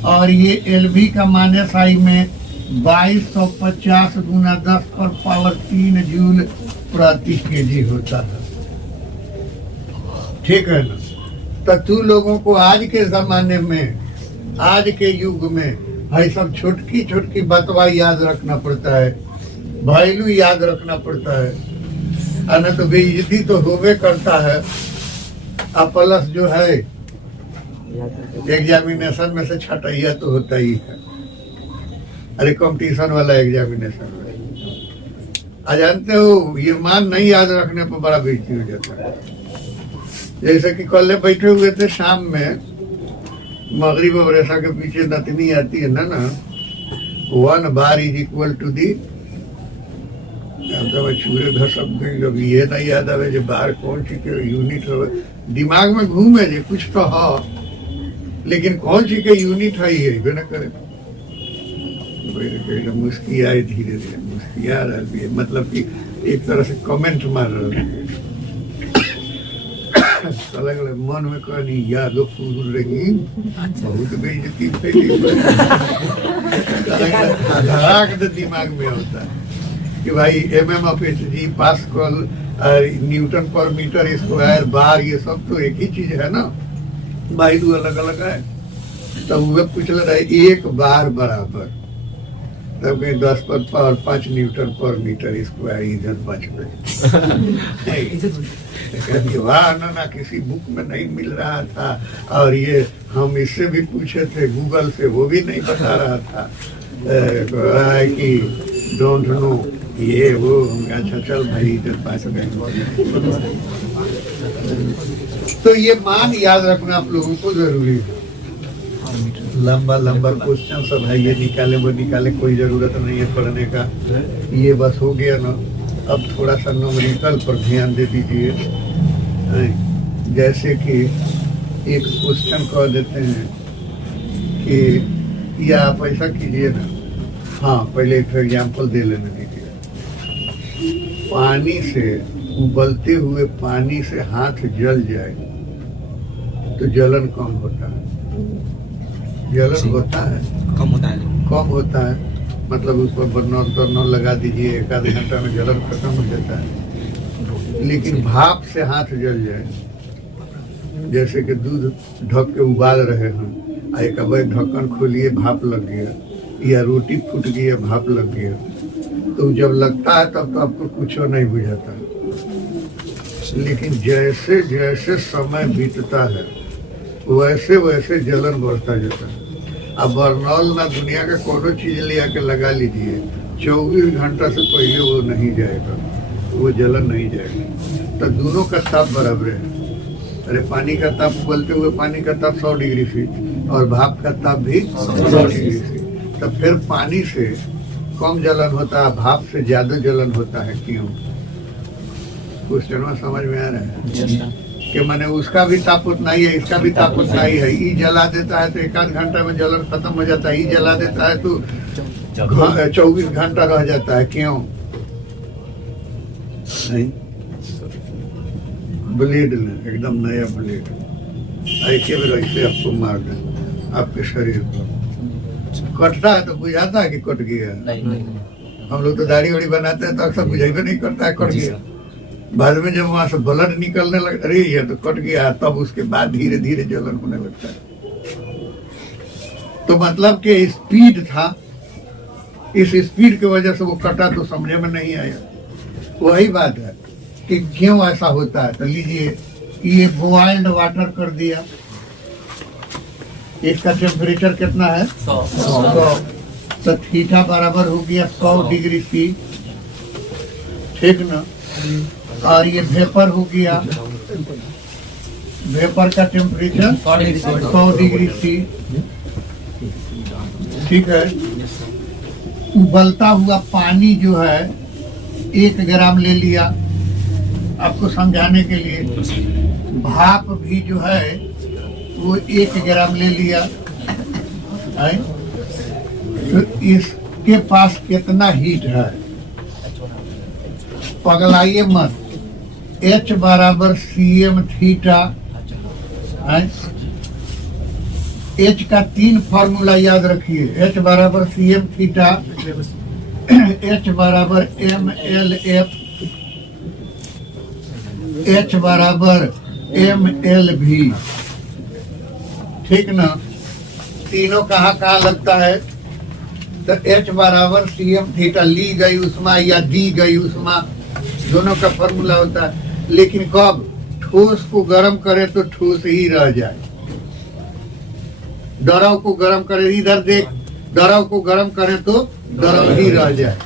और ये एलवी का मान एसआई में 2250 गुना 10 पर पावर 3 जूल प्रति केजी होता है। ठीक है ना? तो तू लोगों को आज के जमाने में, आज के युग में भाई सब छोटकी छोटकी बतवा याद रखना पड़ता है, वैल्यू याद रखना पड़ता है, न तो बेइज्जती तो होवे करता है। अब प्लस जो है एग्जामिनेशन में से छटैया तो होता ही है। अरे कंपटीशन वाला एग्जामिनेशन में जानते हो, ये मान नहीं याद रखने पर बड़ा बेइज्जती हो जाता है। जैसे कि कल बैठे हुए थे शाम में, मगरिब और ऐसा के पीछे नतनी आती है ना 1 बार इज इक्वल टू दी, चूरे घसक गई। जब ये नहीं याद आवे जो बार कौन सी के यूनिट हो, दिमाग में घूमे जे कुछ तो है, लेकिन कौन सी के यूनिट है ये ना करे। मुस्कियाए धीरे धीरे, मुस्किया रही है, मतलब कि एक तरह से कमेंट मार रही है। मन में कहनी याद फूल रही, बहुत बेइज्जती फैली। दिमाग में होता है कि भाई mmHg, पास्कल, न्यूटन पर मीटर स्क्वायर, बार, ये सब तो एक ही चीज है ना, वैल्यू अलग अलग है। तब वो पूछ ले रहे 1 बार बराबर, तब कहीं 10 पर पावर 5 न्यूटन पर मीटर स्क्वायर, इधर बच गए। वाह ना किसी बुक में नहीं मिल रहा था, और ये हम इससे भी पूछे थे गूगल से, वो भी नहीं बता रहा था कि डोंट नो ये वो। अच्छा चल भाई इधर पास गए। तो ये मान याद रखना आप लोगों को जरूरी है। लंबा लंबा क्वेश्चन सब है, ये निकाले वो निकाले, कोई जरूरत नहीं है पढ़ने का। ये बस हो गया ना, अब थोड़ा सा न्यूमेरिकल पर ध्यान दे दीजिए। जैसे कि एक क्वेश्चन कह देते हैं कि या आप ऐसा कीजिए ना, हाँ पहले एक एग्जाम्पल दे लेने दीजिए। पानी से, उबलते हुए पानी से हाथ जल जाए तो जलन कम होता है, जलन होता है, कम होता है। मतलब उस पर बर्नर लगा दीजिए, 1 आधे घंटा में जलन खत्म हो जाता है। लेकिन भाप से हाथ जल जाए, जैसे कि दूध ढक के उबाल रहे हैं, एक बार ढक्कन खोलिए भाप लग गया, या रोटी फूट गई भाप लग गया, तो जब लगता है तब तो आपको कुछ नहीं बुझाता। लेकिन जैसे जैसे समय बीतता है वैसे वैसे जलन बढ़ता जाता है। अब बर्नौल ना दुनिया का कोनो चीज ले आके लगा लीजिए, 24 घंटा से पहले वो नहीं जाएगा, वो जलन नहीं जाएगा। तो दोनों का ताप बराबर है। अरे पानी का ताप, उबलते हुए पानी का ताप 100 डिग्री फीट और भाप का ताप भी 100 डिग्री फीट। तो फिर पानी से कम जलन होता है, भाप से ज्यादा जलन होता है। क्यों? क्वेश्चन समझ में आ रहा है कि माने उसका भी ताप उतना ही है, इसका भी ताप उतना ही है। ई जला देता है तो 1 घंटा में जलन खत्म हो जाता है, ई जला देता है तो 24 घंटा रह जाता है। क्यों? नहीं, ब्लेड लें, एकदम नया ब्लेड, ऐसे भी ऐसे आपको मार दें आपके शरीर पर। कटता है तो बुझाता है कि कट गया। हम लोग तो दाढ़ी वाड़ी बनाते हैं तो अक्सर बुझाइबे नहीं करता है कट गया। बाद में जब वहां से ब्लड निकलने लगता है, ये तो कट गया, तब उसके बाद धीरे धीरे जलन होने लगता है। तो मतलब कि स्पीड था, इस स्पीड की वजह से वो कटा तो समझे में नहीं आया। वही बात है कि क्यों ऐसा होता है। तो लीजिए, ये बॉइल्ड वाटर कर दिया, इसका टेम्परेचर कितना है? 100। तो थीटा बराबर हो गया 100 डिग्री सी, ठीक ना। और ये वेपर हो गया, वेपर का टेम्परेचर 100 डिग्री सी, ठीक है। उबलता हुआ पानी जो है 1 ग्राम ले लिया आपको समझाने के लिए। भाप भी जो है वो 1 ग्राम ले लिया है। तो इसके पास कितना हीट है? पगलाइए मत। H बराबर CM थीटा है। H का 3 फॉर्मूला याद रखिए। H बराबर CM थीटा, H बराबर MLF, H बराबर MLV, ठीक ना। तीनों कहाँ कहाँ लगता है? तो H बराबर CM थीटा, ली गई उष्मा या दी गई उष्मा, दोनों का फॉर्मूला होता है। लेकिन कब? ठोस को गर्म करे तो ठोस ही रह जाए, द्रव को गर्म करे, इधर देख, द्रव को गर्म करे तो द्रव ही रह जाए,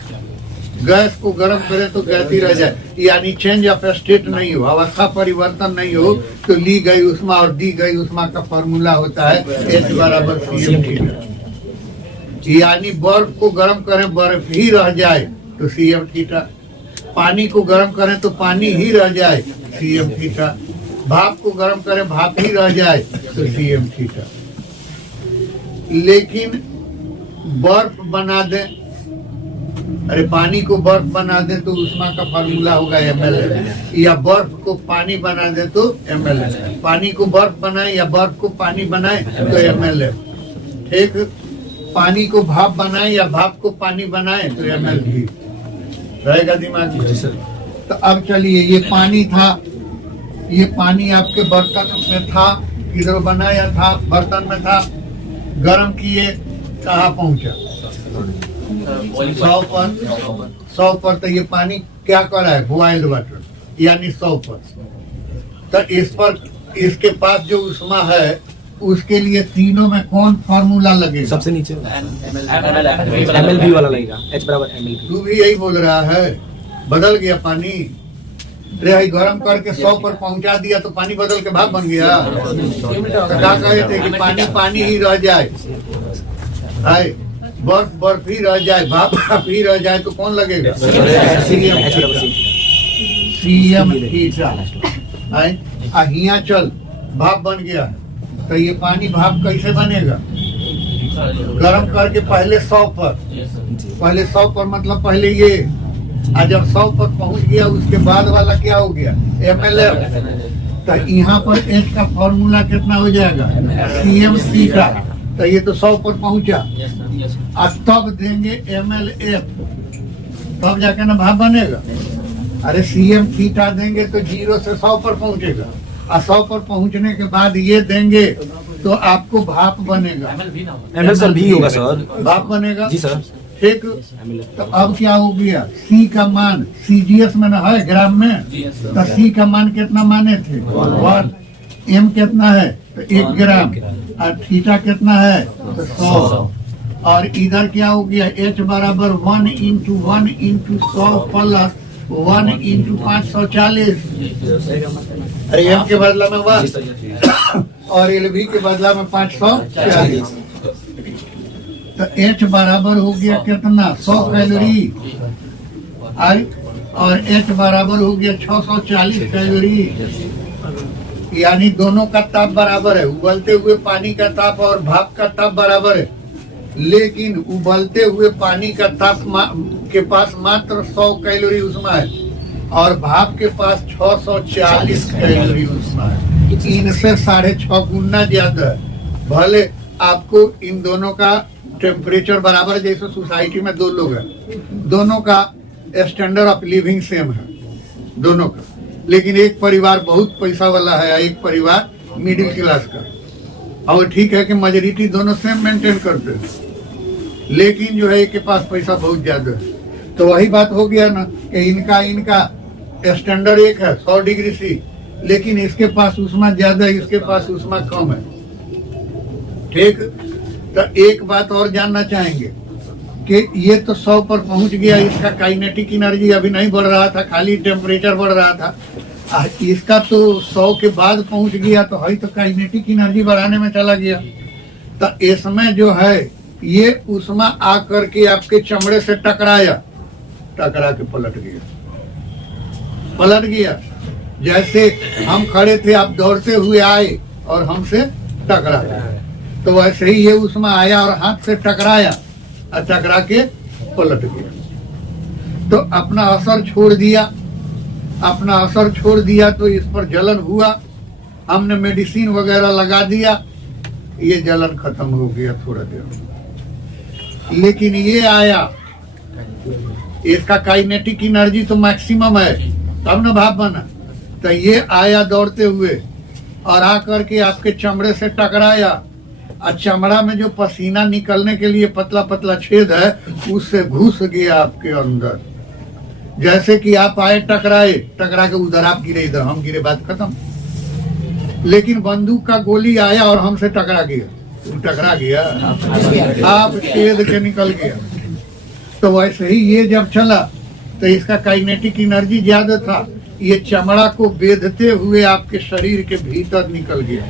गैस को गर्म करे तो गैस ही रह जाए। यानी चेंज ऑफ स्टेट नहीं हो, अवस्था परिवर्तन नहीं हो। तो ली गई उष्मा और दी गई उष्मा का फॉर्मूला होता है H बराबर CM थीटा। यानी बर्फ को गर्म करें बर्फ ही रह जाए तो CM थीटा, पानी को गर्म करें तो पानी ही रह जाए CM थीटा, भाप को गर्म करें भाप ही रह जाए तो CM थीटा। लेकिन बर्फ बना दे, अरे पानी को बर्फ बना दे तो उष्मा का फार्मूला होगा MLF, या बर्फ को पानी बना दे तो MLF, पानी को बर्फ बनाए या बर्फ को पानी बनाए तो MLF, ठीक। पानी को भाप बनाए या भाप को पानी बनाए तो MLV रहेगा दिमाग में। तो अब चलिए, ये पानी था, ये पानी आपके बर्तन में था, इधर बनाया था, बर्तन में था, गर्म किए, कहाँ पहुंचा? 100 पर। तो ये पानी क्या कर रहा है? बॉइल्ड वाटर, यानी 100 पर। तो इस पर, इसके पास जो उष्मा है उसके लिए तीनों में कौन फॉर्मूला लगेगा? सबसे नीचे MLV वाला लगेगा, H बराबर MLV। तू भी यही बोल रहा है, बदल गया पानी। रे गरम करके 100 पर पहुंचा दिया तो पानी बदल के भाप बन गया। तो क्या कहे थे कि पानी पानी ही रह जाए, बर्फ बर्फ ही रह जाए, भाप भाप ही रह जाए तो कौन लगेगा? CM theta. हिया चल, भाप बन गया तो ये पानी भाप कैसे बनेगा? गरम करके पहले 100 पर, पहले 100 पर मतलब पहले ये, आज जब 100 पर पहुंच गया उसके बाद वाला क्या हो गया? MLF। तो यहाँ पर H का फॉर्मूला कितना हो जाएगा? CM theta. तो ये तो 100 पर पहुंचा, और तब देंगे MLF, तब जाके ना भाप बनेगा। अरे CM थीटा देंगे तो 0 से 100 पर पहुंचेगा, और 100 पर पहुंचने के बाद ये देंगे तो आपको भाप बनेगा। ML सर भी होगा सर, भाप बनेगा जी सर। ठीक। तो अब क्या हो गया, सी का मान सीजीएस में ना है ग्राम में, तो सी का मान कितना माने थे 1, एम कितना है तो 1 ग्राम, और थीटा कितना है तो 100, और इधर क्या हो गया H बराबर 1 × 1 × 100 प्लस 1 × 540, अरे एम के बदला में 1 और एलवी के बदला में 540, तो H बराबर हो गया कितना 100 कैलोरी, और H बराबर हो गया 640 कैलोरी, यानी दोनों का ताप बराबर है। उबलते हुए पानी का ताप और भाप का ताप बराबर है, लेकिन उबलते हुए पानी का ताप के पास मात्र 100 कैलोरी ऊष्मा है और भाप के पास 640 कैलोरी ऊष्मा है, इनसे 6.5 गुना ज्यादा है। भले आपको इन दोनों का टेम्परेचर बराबर, जैसे सोसाइटी में 2 लोग हैं, दोनों का स्टैंडर्ड ऑफ लिविंग सेम है दोनों का, लेकिन एक परिवार बहुत पैसा वाला है, एक परिवार मिडिल क्लास का, और ठीक है कि मेजोरिटी दोनों सेम मेंटेन करते हैं, लेकिन जो है एक के पास पैसा बहुत ज्यादा है। तो वही बात हो गया ना कि इनका स्टैंडर्ड एक है 100 डिग्री सी, लेकिन इसके पास ऊष्मा ज्यादा है, इसके पास ऊष्मा कम है। ठीक। तो एक बात और जानना चाहेंगे कि ये तो 100 पर पहुंच गया, इसका काइनेटिक एनर्जी अभी नहीं बढ़ रहा था, खाली टेम्परेचर बढ़ रहा था। इसका तो 100 के बाद पहुंच गया, तो है तो काइनेटिक एनर्जी बढ़ाने में चला गया। तो इसमें जो है ये ऊष्मा आकर के आपके चमड़े से टकरा के पलट गया। जैसे हम खड़े थे, आप दौड़ते हुए आए और हमसे टकरा, तो वैसे ही ये ऊष्मा आया और हाथ से टकराया और टकरा के पलट गया, तो अपना असर छोड़ दिया, तो इस पर जलन हुआ, हमने मेडिसिन वगैरह लगा दिया, ये जलन खत्म हो गया थोड़ा देर। लेकिन ये आया, इसका काइनेटिक एनर्जी तो मैक्सिमम है, तब न भाप बना। तो ये आया दौड़ते हुए और आकर के आपके चमड़े से टकराया, और चमड़ा में जो पसीना निकलने के लिए पतला पतला छेद है, उससे घुस गया आपके अंदर। जैसे कि आप आए टकरा के उधर आप गिरे, इधर हम गिरे, बात खत्म। लेकिन बंदूक का गोली आया और हमसे टकरा गया, आप छेद के निकल गया। तो वैसे ही ये जब चला तो इसका काइनेटिक एनर्जी ज्यादा था, ये चमड़ा को बेधते हुए आपके शरीर के भीतर निकल गया।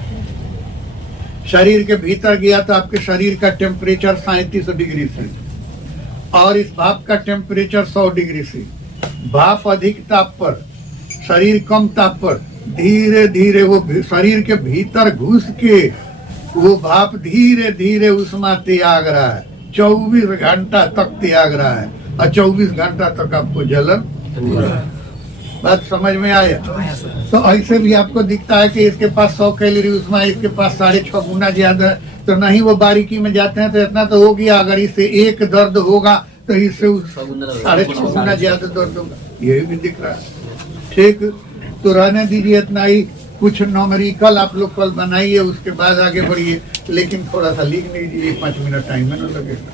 शरीर के भीतर गया तो आपके शरीर का टेम्परेचर 37 डिग्री से, और इस भाप का टेम्परेचर 100 डिग्री से। भाप अधिक ताप पर, शरीर कम ताप पर, धीरे धीरे वो शरीर के भीतर घुस के वो भाप धीरे धीरे ऊष्मा त्याग रहा है, 24 घंटा तक त्याग रहा है, और 24 घंटा तक आपको जलन हो रहा है। बात समझ में आया? तो ऐसे भी आपको दिखता है कि इसके पास 100 कैलोरी ऊष्मा है, इसके पास 6.5 गुना ज्यादा है। तो नहीं वो बारीकी में जाते हैं तो इतना तो हो गया, अगर इससे एक दर्द होगा तो इससे 6.5 गुना ज्यादा दर्द होगा, यही भी दिख रहा है। ठीक। तो रहने दीजिए इतना ही, कुछ न्यूमेरिकल आप लोग कल बनाइए, उसके बाद आगे बढ़िए, लेकिन थोड़ा सा लिख लीजिए, 5 मिनट टाइम में न लगेगा।